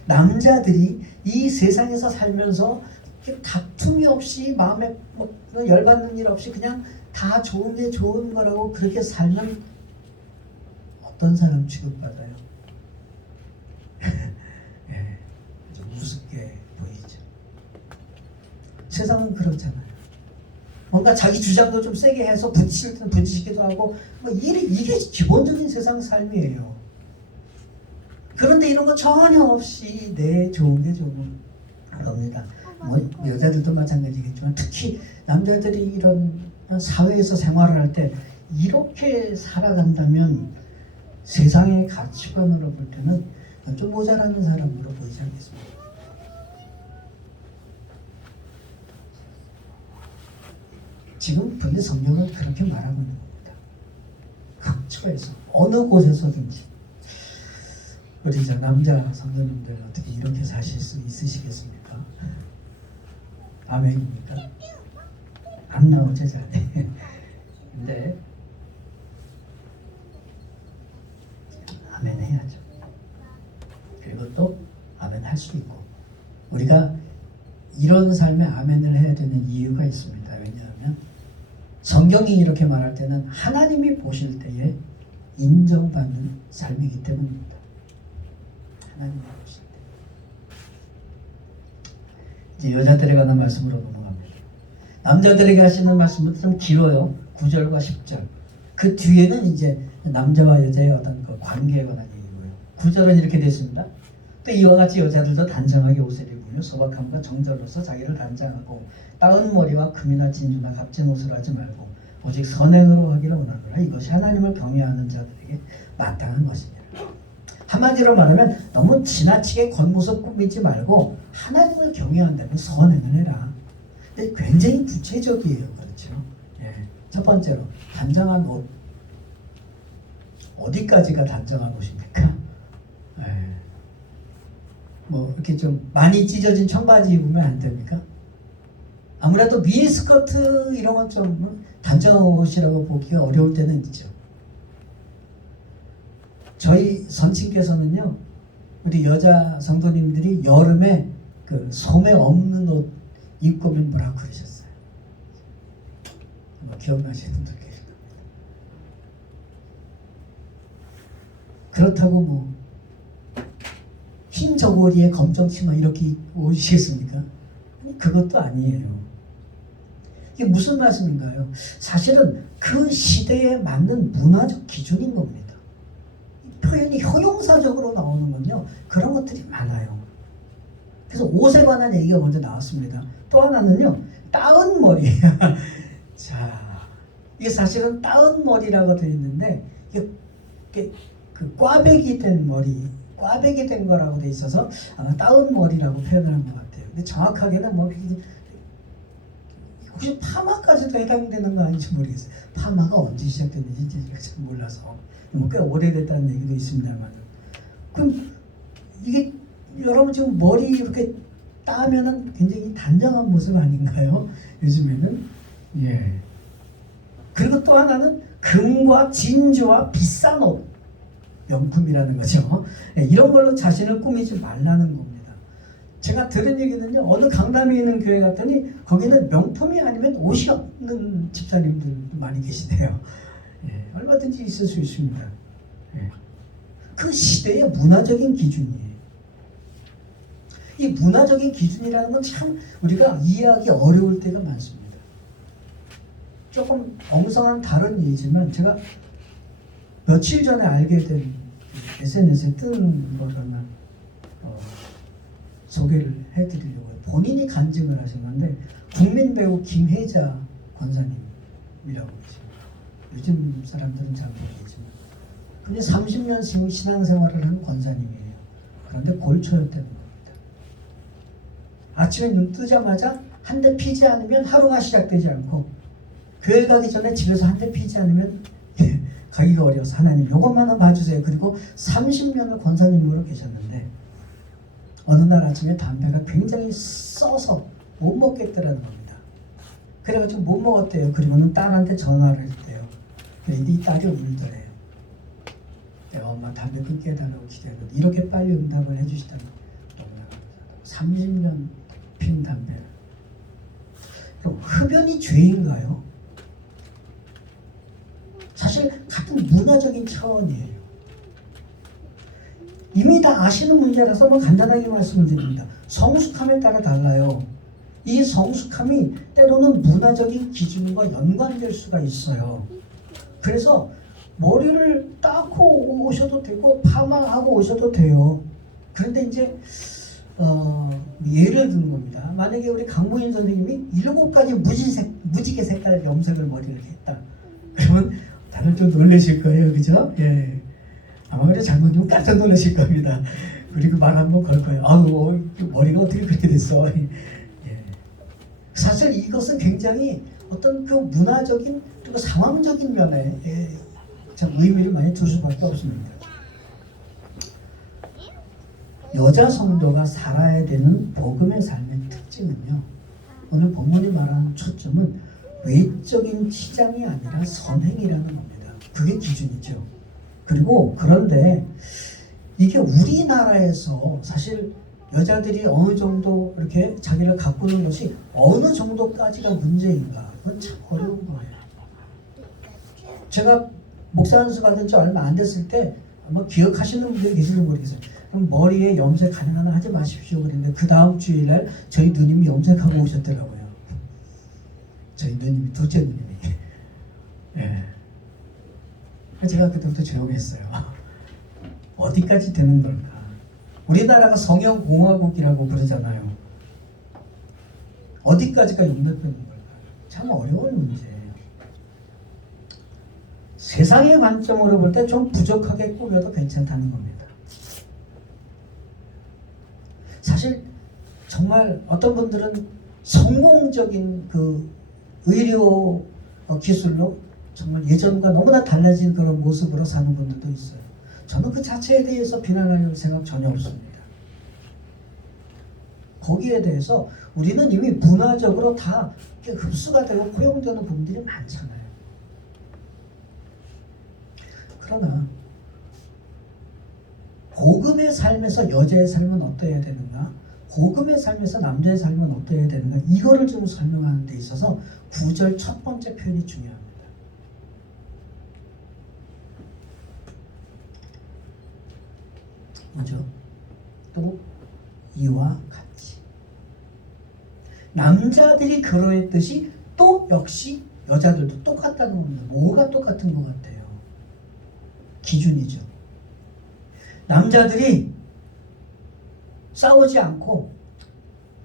남자들이 이 세상에서 살면서 다툼이 없이 마음에 뭐 열받는 일 없이 그냥 다 좋은 게 좋은 거라고 그렇게 살면 어떤 사람 취급받아요? 예, 좀 우습게 보이죠. 세상은 그렇잖아요. 뭔가 자기 주장도 좀 세게 해서 부딪힐 때는 부딪히기도 하고 뭐 이게 기본적인 세상 삶이에요. 그런데 이런 거 전혀 없이 내 좋은 게 좋은 겁니다. 뭐 여자들도 마찬가지겠지만 특히 남자들이 이런 사회에서 생활을 할 때 이렇게 살아간다면 세상의 가치관으로 볼 때는 좀 모자라는 사람으로 보이지 않겠습니까? 지금 근데 성경은 그렇게 말하고 있는 겁니다. 각처에서 어느 곳에서든지. 우리 저 남자 성도님들 어떻게 이렇게 사실 수 있으시겠습니까? 아멘입니까? 안 나오죠 잘. 근데 아멘 해야죠. 그리고 또 아멘 할 수 있고, 우리가 이런 삶에 아멘을 해야 되는 이유가 있습니다. 왜냐하면 성경이 이렇게 말할 때는 하나님이 보실 때에 인정받는 삶이기 때문입니다. 하나님이 보실 때. 이제 여자들에 관한 말씀으로 넘어갑니다. 남자들에게 하시는 말씀은 좀 길어요. 9절과 10절. 그 뒤에는 이제 남자와 여자의 어떤 그 관계에 관한 얘기고요. 9절은 이렇게 되어 있습니다. 또 이와 같이 여자들도 단정하게 옷을 입으며 소박함과 정절로서 자기를 단장하고 따은 머리와 금이나 진주나 값진 옷을 하지 말고 오직 선행으로 하기를 원하노라. 이것이 하나님을 경외하는 자들에게 마땅한 것이니라. 한마디로 말하면 너무 지나치게 겉모습 꾸미지 말고 하나님을 경외한다면 선행을 해라. 굉장히 구체적이에요. 그렇죠? 예. 첫 번째로 단정한 옷. 어디까지가 단정한 옷입니까? 예. 뭐 이렇게 좀 많이 찢어진 청바지 입으면 안 됩니까? 아무래도 미니스커트 이런 건 좀 단정한 옷이라고 보기가 어려울 때는 있죠. 저희 선친께서는요, 우리 여자 성도님들이 여름에 그 소매 없는 옷 입고 오면 뭐라고 그러셨어요? 뭐 기억나시는 분들 계실 겁니다. 그렇다고 뭐 흰 저고리에 검정 치마 이렇게 입고 오시겠습니까? 아니, 그것도 아니에요. 이게 무슨 말씀인가요? 사실은 그 시대에 맞는 문화적 기준인 겁니다. 표현이 형용사적으로 나오는 건요, 그런 것들이 많아요. 그래서 옷에 관한 얘기가 먼저 나왔습니다. 또 하나는요, 따은 머리. 자, 이게 사실은 따은 머리라고 되어 있는데, 이게 그 꽈배기 된 머리, 꽈배기 된 거라고 되어 있어서 아마 따은 머리라고 표현을 한 것 같아요. 근데 정확하게는 뭐 혹시 파마까지도 해당되는 거 아닌지 모르겠어요. 파마가 언제 시작됐는지 제가 잘 몰라서 뭐 꽤 오래됐다는 얘기도 있습니다만, 그럼 이게 여러분 지금 머리 이렇게 따면은 굉장히 단정한 모습 아닌가요? 요즘에는. 예. 그리고 또 하나는 금과 진주와 비싼 옷, 명품이라는 거죠. 예, 이런 걸로 자신을 꾸미지 말라는 겁니다. 제가 들은 얘기는요, 어느 강남에 있는 교회 갔더니 거기는 명품이 아니면 옷이 없는 집사님들도 많이 계시대요. 예, 얼마든지 있을 수 있습니다. 예. 그 시대의 문화적인 기준이에요. 이 문화적인 기준이라는 건 참 우리가 이해하기 어려울 때가 많습니다. 조금 엉성한 다른 예지만 제가 며칠 전에 알게 된 SNS에 뜨는 걸 하나 소개를 해드리려고요. 본인이 간증을 하셨는데, 국민배우 김혜자 권사님이라고 계십니다. 요즘 사람들은 잘 모르겠지만 근데 30년 신앙생활을 한 권사님이에요. 그런데 골초였다는 겁니다. 아침에 눈 뜨자마자 한 대 피지 않으면 하루가 시작되지 않고, 교회 가기 전에 집에서 한 대 피지 않으면 가기가 어려워서 하나님 이것만은 봐주세요. 그리고 30년을 권사님으로 계셨는데 어느 날 아침에 담배가 굉장히 써서 못 먹겠더라는 겁니다. 그래가지고 못 먹었대요. 그러고는 딸한테 전화를 했대요. 그런데 이 딸이 울더래요. 내가 엄마 담배 끊게 해달라고 기도했는데 이렇게 빨리 응답을 해주시다니 너무나 감사하다고. 30년 핀 담배를. 그럼 흡연이 죄인가요? 사실 같은 문화적인 차원이에요. 이미 다 아시는 문제라서 뭐 간단하게 말씀을 드립니다. 성숙함에 따라 달라요. 이 성숙함이 때로는 문화적인 기준과 연관될 수가 있어요. 그래서 머리를 닦고 오셔도 되고 파마하고 오셔도 돼요. 그런데 이제 예를 드는 겁니다. 만약에 우리 강보인 선생님이 7가지 무지개 색깔 염색을 머리를 했다. 그러면 다들 좀 놀라실 거예요. 그죠? 예. 아마 우리 장모님은 깜짝 놀라실 겁니다. 그리고 말 한번 걸 거예요. 아우, 머리가 어떻게 그렇게 됐어? 예. 사실 이것은 굉장히 어떤 그 문화적인 그리고 상황적인 면에 참 의미를 많이 둘 수밖에 없습니다. 여자 성도가 살아야 되는 복음의 삶의 특징은요, 오늘 본문이 말하는 초점은 외적인 치장이 아니라 선행이라는 겁니다. 그게 기준이죠. 그리고 그런데 이게 우리나라에서 사실 여자들이 어느 정도 이렇게 자기를 가꾸는 것이 어느 정도까지가 문제인가, 그건 참 어려운 거예요. 제가 목사 안수 받은 지 얼마 안 됐을 때 아마 기억하시는 분들이 계실지 모르겠어요. 그럼 머리에 염색 가능하면 하지 마십시오 그랬는데 그 다음 주일날 저희 누님이 염색하고 오셨더라고요. 저희 누님이, 둘째 누님이. 예. 제가 그때부터 조용했어요. 어디까지 되는 걸까? 우리나라가 성형공화국이라고 부르잖아요. 어디까지가 용납되는 걸까? 참 어려운 문제예요. 세상의 관점으로 볼 때 좀 부족하게 꾸며도 괜찮다는 겁니다. 사실 정말 어떤 분들은 성공적인 그 의료 기술로 정말 예전과 너무나 달라진 그런 모습으로 사는 분들도 있어요. 저는 그 자체에 대해서 비난하려는 생각 전혀 없습니다. 거기에 대해서 우리는 이미 문화적으로 다 흡수가 되고 포용되는 부분들이 많잖아요. 그러나 복음의 삶에서 여자의 삶은 어떠해야 되는가, 복음의 삶에서 남자의 삶은 어떠해야 되는가, 이거를 좀 설명하는 데 있어서 9절 첫 번째 표현이 중요합니다. 뭐죠? 또 이와 같이 남자들이 그러했듯이 또 역시 여자들도 똑같다는 겁니다. 뭐가 똑같은 것 같아요? 기준이죠. 남자들이 싸우지 않고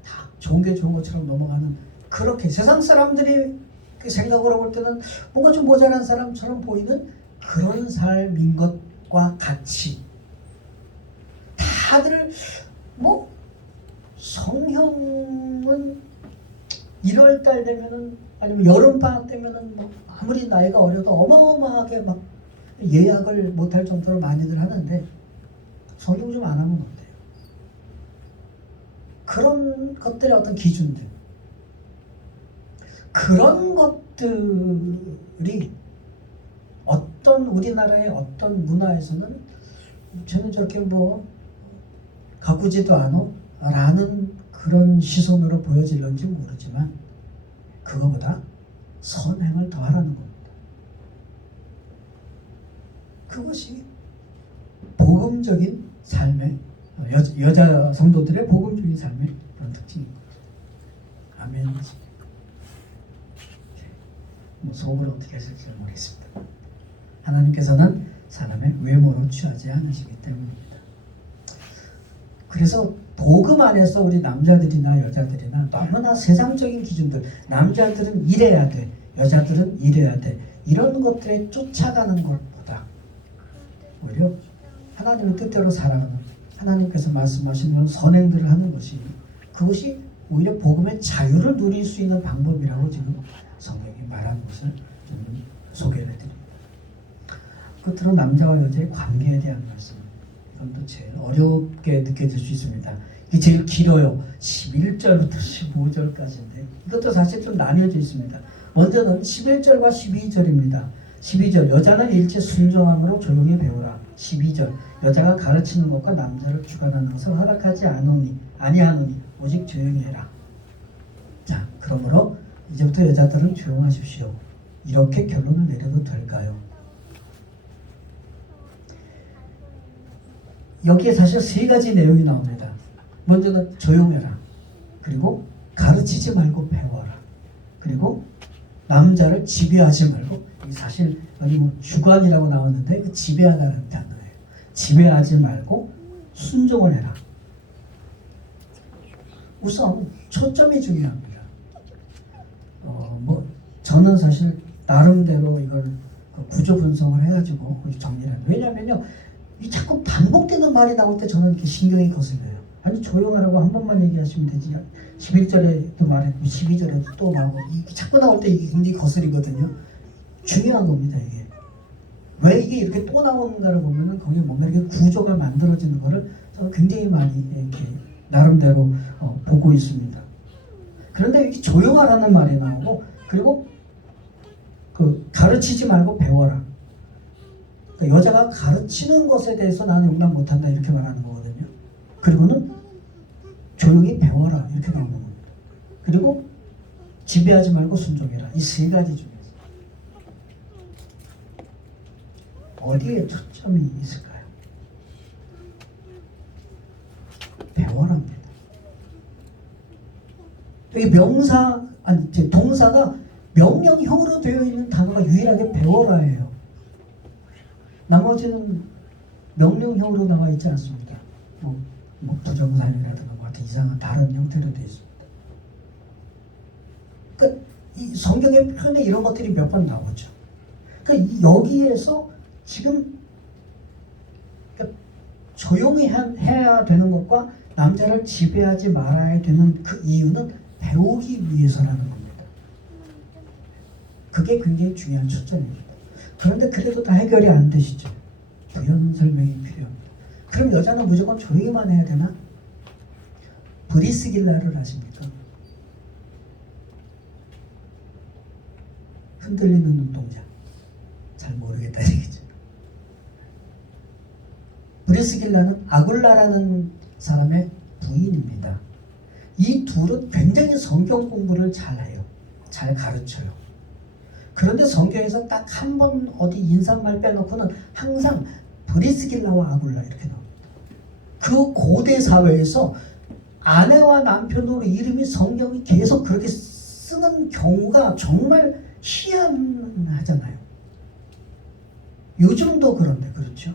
다 좋은 게 좋은 것처럼 넘어가는, 그렇게 세상 사람들이 그 생각으로 볼 때는 뭔가 좀 모자란 사람처럼 보이는 그런 삶인 것과 같이 다들 뭐 성형은 1월달 되면은 아니면 여름방학 되면은 뭐 아무리 나이가 어려도 어마어마하게 막 예약을 못할 정도로 많이들 하는데 성형 좀 안 하면 어때요? 그런 것들의 어떤 기준들, 그런 것들이 어떤 우리나라의 어떤 문화에서는 저는 저렇게 뭐 가꾸지도 않아 라는 그런 시선으로 보여질런지 모르지만 그거보다 선행을 더하라는 겁니다. 그것이 복음적인 삶의 여자 성도들의 복음적인 삶의 그런 특징인 거죠. 아멘. 뭐 속으로 어떻게 하실지 모르겠습니다. 하나님께서는 사람의 외모로 취하지 않으시기 때문입니다. 그래서 복음 안에서 우리 남자들이나 여자들이나 너무나 세상적인 기준들, 남자들은 이래야 돼, 여자들은 이래야 돼, 이런 것들에 쫓아가는 것보다 오히려 하나님의 뜻대로 살아가는, 하나님께서 말씀하시는 선행들을 하는 것이, 그것이 오히려 복음의 자유를 누릴 수 있는 방법이라고 지금 성경이 말하는 것을 좀 소개를 해드립니다. 끝으로 남자와 여자의 관계에 대한 말씀, 이건 또 제일 어렵게 느껴질 수 있습니다. 이게 제일 길어요. 11절부터 15절까지인데 이것도 사실 좀 나뉘어져 있습니다. 먼저는 11절과 12절입니다. 12절, 여자는 일체 순종함으로 조용히 배우라. 12절, 여자가 가르치는 것과 남자를 주관하는 것을 허락하지 아니하노니 오직 조용히 해라. 자, 그러므로 이제부터 여자들은 조용하십시오. 이렇게 결론을 내려도 될까요? 여기에 사실 세 가지 내용이 나옵니다. 먼저는 조용해라. 그리고 가르치지 말고 배워라. 그리고 남자를 지배하지 말고, 사실 여기 뭐 주관이라고 나왔는데 그 지배하다는 단어예요. 지배하지 말고 순종을 해라. 우선 초점이 중요합니다. 뭐 저는 사실 나름대로 이걸 구조 분석을 해가지고 정리를 해요. 왜냐면요, 이 자꾸 반복되는 말이 나올 때 저는 이렇게 신경이 거슬려요. 아니 조용하라고 한 번만 얘기하시면 되지. 11절에도 말했고 12절에도 또 말하고 이게 자꾸 나올 때 이게 굉장히 거슬리거든요. 중요한 겁니다 이게. 왜 이게 이렇게 또 나오는가를 보면은 거기에 뭔가 이렇게 구조가 만들어지는 거를 저는 굉장히 많이 이렇게 나름대로 보고 있습니다. 그런데 이렇게 조용하라는 말이 나오고 그리고 그 가르치지 말고 배워라. 그러니까 여자가 가르치는 것에 대해서 나는 용납 못한다 이렇게 말하는 거거든요. 그리고는 조용히 배워라 이렇게 나오는 겁니다. 그리고 지배하지 말고 순종해라. 이 세 가지 중에서 어디에 초점이 있을까요? 배워랍니다. 여기 명사 아니 동사가 명령형으로 되어 있는 단어가 유일하게 배워라예요. 나머지는 명령형으로 나와 있지 않습니다. 뭐 부정사용이라든가 뭐 같은 이상한 다른 형태로 되어 있습니다. 그러니까 이 성경의 표현에 이런 것들이 몇 번 나오죠. 그러니까 여기에서 지금 그러니까 조용히 해야 되는 것과 남자를 지배하지 말아야 되는 그 이유는 배우기 위해서라는 겁니다. 그게 굉장히 중요한 초점입니다. 그런데 그래도 다 해결이 안 되시죠. 부연 설명이 필요합니다. 그럼 여자는 무조건 조용히만 해야 되나? 브리스길라를 아십니까? 흔들리는 눈동자. 잘 모르겠다 얘기죠. 브리스길라는 아굴라라는 사람의 부인입니다. 이 둘은 굉장히 성경 공부를 잘해요. 잘 가르쳐요. 그런데 성경에서 딱 한 번 어디 인사말 빼놓고는 항상 브리스길라와 아굴라 이렇게 나옵니다. 그 고대 사회에서 아내와 남편으로 이름이 성경이 계속 그렇게 쓰는 경우가 정말 희한하잖아요. 요즘도 그런데 그렇죠.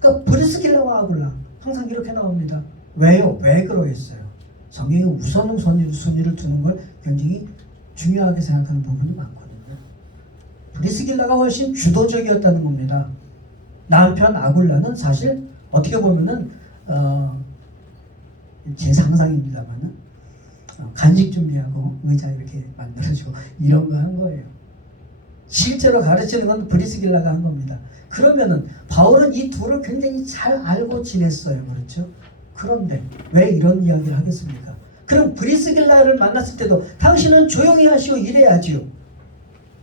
그러니까 브리스길라와 아굴라 항상 이렇게 나옵니다. 왜요? 왜 그러겠어요? 성경이 우선순위를 두는 걸 굉장히 중요하게 생각하는 부분이 많거든요. 브리스길라가 훨씬 주도적이었다는 겁니다. 남편 아굴라는 사실 어떻게 보면은 제 상상입니다만은 간식 준비하고 의자 이렇게 만들어주고 이런 거 한 거예요. 실제로 가르치는 건 브리스길라가 한 겁니다. 그러면은 바울은 이 둘을 굉장히 잘 알고 지냈어요. 그렇죠? 그런데 왜 이런 이야기를 하겠습니까? 그럼 브리스길라를 만났을 때도 당신은 조용히 하시오 이래야지요.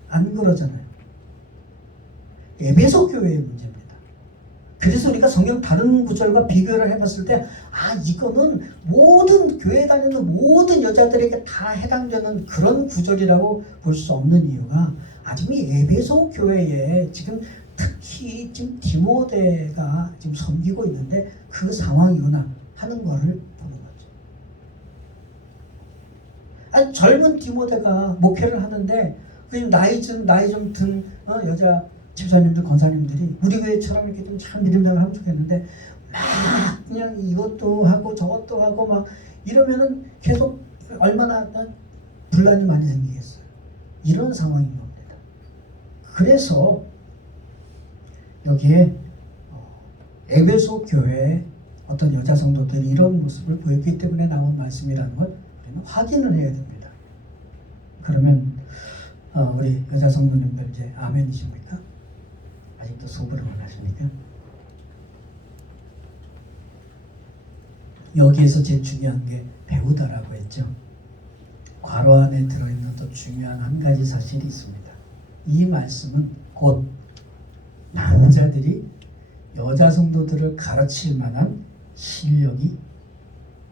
안 그러잖아요. 에베소 교회의 문제입니다. 그래서 우리가 성경 다른 구절과 비교를 해봤을 때 이거는 모든 교회 다니는 모든 여자들에게 다 해당되는 그런 구절이라고 볼 수 없는 이유가 지금 이 에베소 교회에 지금 특히 지금 디모데가 지금 섬기고 있는데 그 상황이구나 하는 거를 보는 거죠. 젊은 디모데가 목회를 하는데 나이 좀 든 여자 집사님들 권사님들이 우리 교회처럼 이렇게 좀 참 믿음대로 하면 좋겠는데 막 그냥 이것도 하고 저것도 하고 막 이러면은 계속 얼마나 분란이 많이 생기겠어요. 이런 상황인 겁니다. 그래서 여기에 에베소 교회에 어떤 여자 성도들이 이런 모습을 보였기 때문에 나온 말씀이라는 걸 우리는 확인을 해야 됩니다. 그러면 우리 여자 성도님들 이제 아멘이십니까? 아직도 소불을 원하십니까? 여기에서 제일 중요한 게 배우다라고 했죠. 괄호 안에 들어있는 또 중요한 한 가지 사실이 있습니다. 이 말씀은 곧 남자들이 여자 성도들을 가르칠 만한 실력이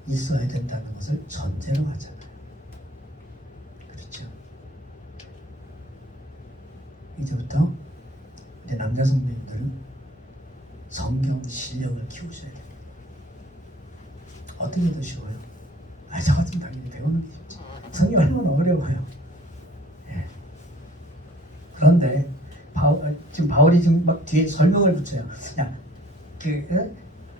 있어야 된다는 것을 전제로 하잖아요. 그렇죠? 이제부터 이제 남자 성도님들은 성경 실력을 키우셔야 됩니다. 어떻게 더 쉬워요? 저 같은 당연히 배우는 게 쉽지. 성경 얼마나 어려워요. 예. 그런데 지금 바울이 지금 막 뒤에 설명을 붙여요.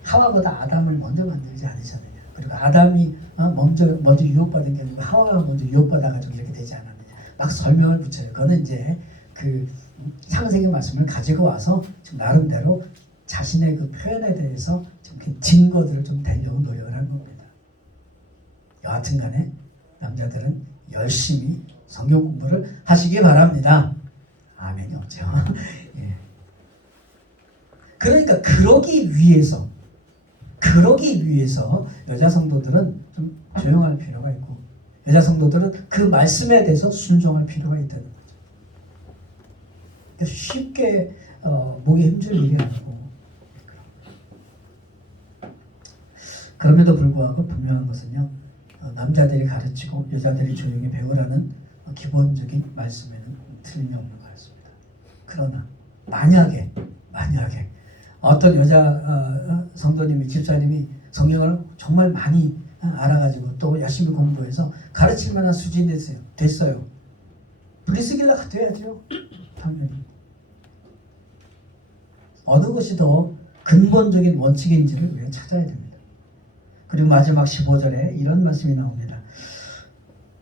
하와보다 아담을 먼저 만들지 않으셨느냐. 그리고 아담이 먼저 유혹받은 게 아니고 하와가 먼저 유혹받아가지고 이렇게 되지 않았느냐. 막 설명을 붙여요. 그거는 이제 그 창세기 말씀을 가지고 와서 지금 나름대로 자신의 그 표현에 대해서 좀 증거들을 좀 대려고 노력을 한 겁니다. 여하튼 간에 남자들은 열심히 성경 공부를 하시기 바랍니다. 아멘이 없죠. 예. 그러니까 그러기 위해서 여자 성도들은 좀 조용할 필요가 있고 여자 성도들은 그 말씀에 대해서 순종할 필요가 있다는 거죠. 그러니까 쉽게 목에 힘줄 일이 아니고 그럼에도 불구하고 분명한 것은요. 남자들이 가르치고 여자들이 조용히 배우라는 기본적인 말씀에는 틀림이 없는 것 같습니다. 그러나 만약에 어떤 여자 성도님이 집사님이 성경을 정말 많이 알아가지고 또 열심히 공부해서 가르칠 만한 수준이 됐어요. 브리스길라가 돼야죠. 당연히. 어느 것이 더 근본적인 원칙인지를 우리가 찾아야 됩니다. 그리고 마지막 15절에 이런 말씀이 나옵니다.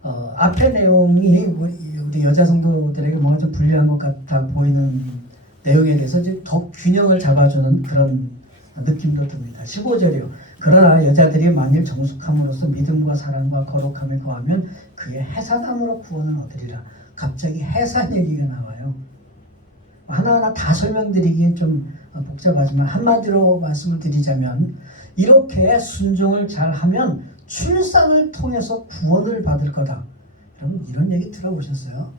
앞의 내용이 우리 여자 성도들에게 뭔가 좀 불리한 것 같아 보이는 내용에 대해서 이제 더 균형을 잡아주는 그런 느낌도 듭니다. 15절이요. 그러나 여자들이 만일 정숙함으로써 믿음과 사랑과 거룩함에 거하면 그의 해산함으로 구원을 얻으리라. 갑자기 해산 얘기가 나와요. 하나하나 다 설명드리기엔 좀 복잡하지만 한마디로 말씀을 드리자면 이렇게 순종을 잘하면 출산을 통해서 구원을 받을 거다. 여러분 이런 얘기 들어보셨어요?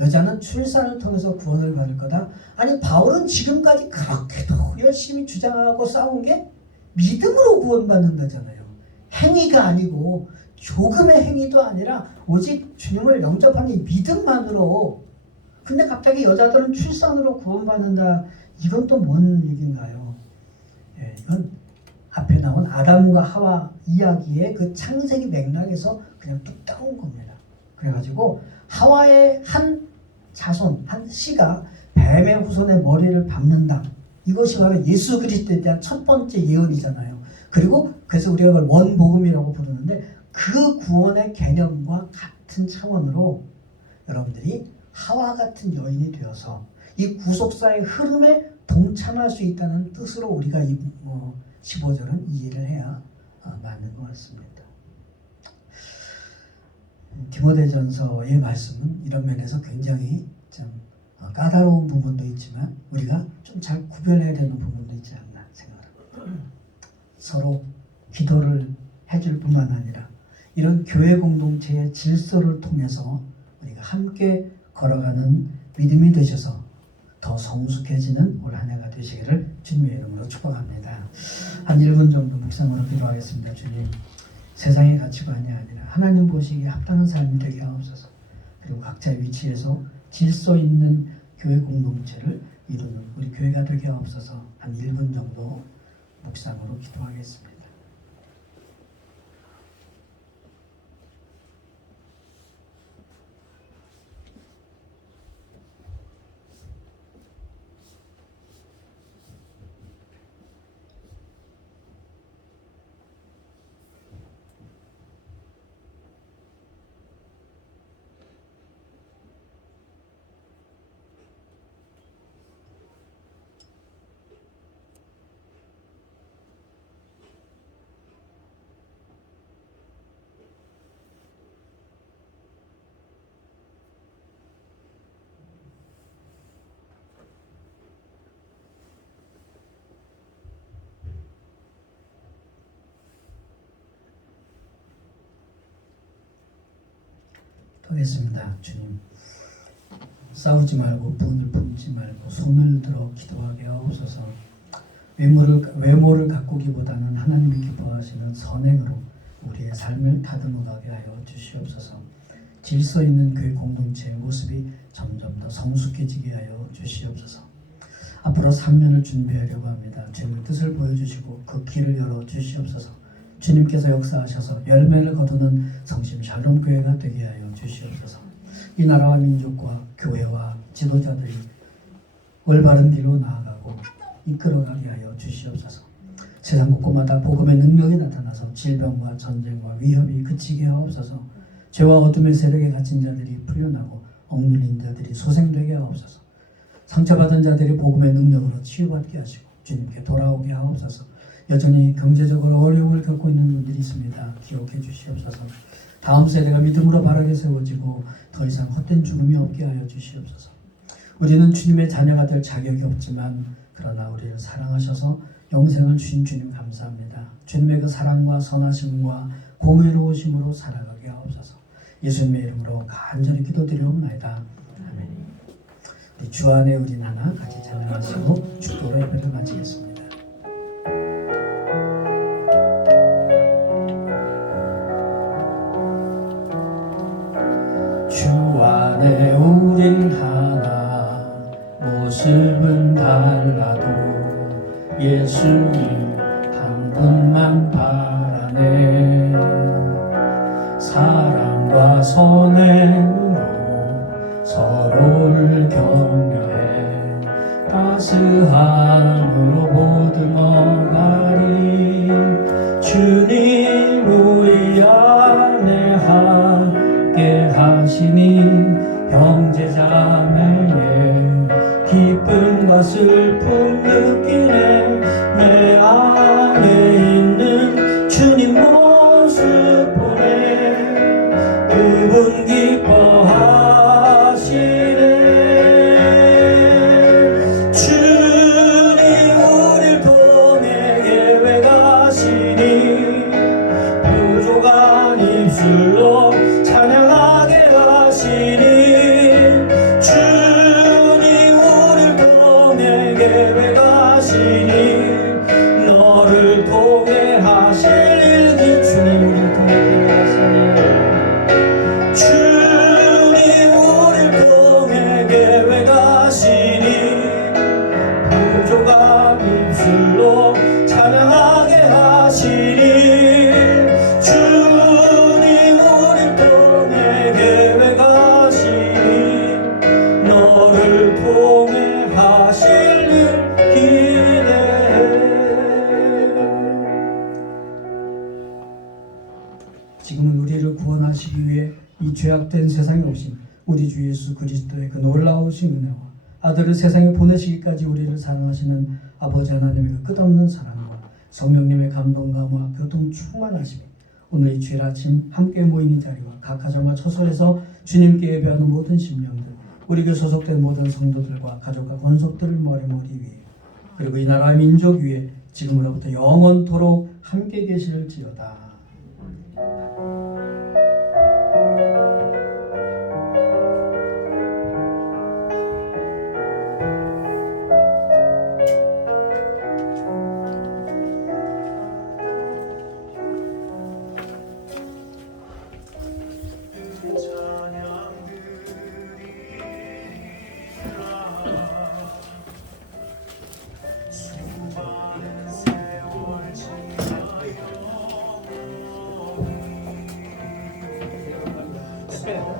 여자는 출산을 통해서 구원을 받을 거다. 아니 바울은 지금까지 그렇게도 열심히 주장하고 싸운 게 믿음으로 구원받는다잖아요. 행위가 아니고 조금의 행위도 아니라 오직 주님을 영접하는 믿음만으로. 근데 갑자기 여자들은 출산으로 구원받는다. 이건 또 뭔 얘기인가요? 예, 이건 앞에 나온 아담과 하와 이야기의 그 창세기 맥락에서 그냥 뚝 따온 겁니다. 그래가지고 하와의 한 자손, 한 씨가 뱀의 후손의 머리를 밟는다. 이것이 바로 예수 그리스도에 대한 첫 번째 예언이잖아요. 그리고 그래서 우리가 그걸 원복음이라고 부르는데 그 구원의 개념과 같은 차원으로 여러분들이 하와 같은 여인이 되어서 이 구속사의 흐름에 동참할 수 있다는 뜻으로 우리가 이 15절은 이해를 해야 맞는 것 같습니다. 디모데전서의 말씀은 이런 면에서 굉장히 좀 까다로운 부분도 있지만 우리가 좀 잘 구별해야 되는 부분도 있지 않나 생각합니다. 서로 기도를 해줄 뿐만 아니라 이런 교회 공동체의 질서를 통해서 우리가 함께 걸어가는 믿음이 되셔서 더 성숙해지는 올 한 해가 되시기를 주님의 이름으로 축복합니다. 한 1분 정도 묵상으로 기도하겠습니다. 주님, 세상의 가치관이 아니라 하나님 보시기에 합당한 삶이 되게 하옵소서. 그리고 각자의 위치에서 질서 있는 교회 공동체를 이루는 우리 교회가 되게 하옵소서. 한 1분 정도 묵상으로 기도하겠습니다. 하겠습니다. 주님, 싸우지 말고 분을 품지 말고 손을 들어 기도하게 하옵소서. 외모를 가꾸기보다는 하나님이 기뻐하시는 선행으로 우리의 삶을 다듬어가게 하여 주시옵소서. 질서 있는 교회 공동체의 모습이 점점 더 성숙해지게 하여 주시옵소서. 앞으로 3년을 준비하려고 합니다. 주님의 뜻을 보여주시고 그 길을 열어 주시옵소서. 주님께서 역사하셔서 열매를 거두는 성심 샬롬 교회가 되게 하여 주시옵소서. 이 나라와 민족과 교회와 지도자들이 올바른 길로 나아가고 이끌어가게 하여 주시옵소서. 세상 곳곳마다 복음의 능력이 나타나서 질병과 전쟁과 위협이 그치게 하옵소서. 죄와 어둠의 세력에 갇힌 자들이 풀려나고 억눌린 자들이 소생되게 하옵소서. 상처받은 자들이 복음의 능력으로 치유받게 하시고 주님께 돌아오게 하옵소서. 여전히 경제적으로 어려움을 겪고 있는 분들이 있습니다. 기억해 주시옵소서. 다음 세대가 믿음으로 바르게 세워지고 더 이상 헛된 죽음이 없게 하여 주시옵소서. 우리는 주님의 자녀가 될 자격이 없지만 그러나 우리를 사랑하셔서 영생을 주신 주님 감사합니다. 주님의 그 사랑과 선하심과 공의로우심으로 살아가게 하옵소서. 예수님의 이름으로 간절히 기도드리옵나이다. 아멘. 우리 주 안에 우리 나나 같이 찬양하시고 축도로 예배를 마치겠습니다. 주 안에 우린 하나 모습은 달라도 예수님 한 분만 바라네. 사랑과 선행으로 서로를 격려해 따스함으로 보듬어가리. 주님 우리 안에 함께 하시니 형제자매의 기쁨과 슬픔 느끼네. 내 안에 있는 주님 모습 보네. 그분 기뻐하시네. 주님 우릴 통해 계획하시니 부족한 입술로 찬양하게 하시니. 주님 우릴 통해 계획하시니 너를 통해 하실 일이. 주님 우릴 통해 계획하시니 주님 우릴 통해 계획하시니 부족한 입술로 찬양하게 하시니. 주님 우릴 통해 계획하시니 너를 통해 하실 일 기대해. 지금은 우리를 구원하시기 위해 이 죄악된 세상에 오신 우리 주 예수 그리스도의 그 놀라우신 은혜와 아들을 세상에 보내시기까지 우리를 사랑하시는 아버지 하나님의 그 끝없는 사랑과 성령님의 감동감과 교통 충만하심이 오늘 이 주일 아침 함께 모인 이 자리와 각 가정과 처소에서 주님께 예배하는 모든 심령들, 우리 교회 소속된 모든 성도들과 가족과 권속들을 머리 위에 그리고 이 나라의 민족 위에 지금으로부터 영원토록 함께 계실지어다.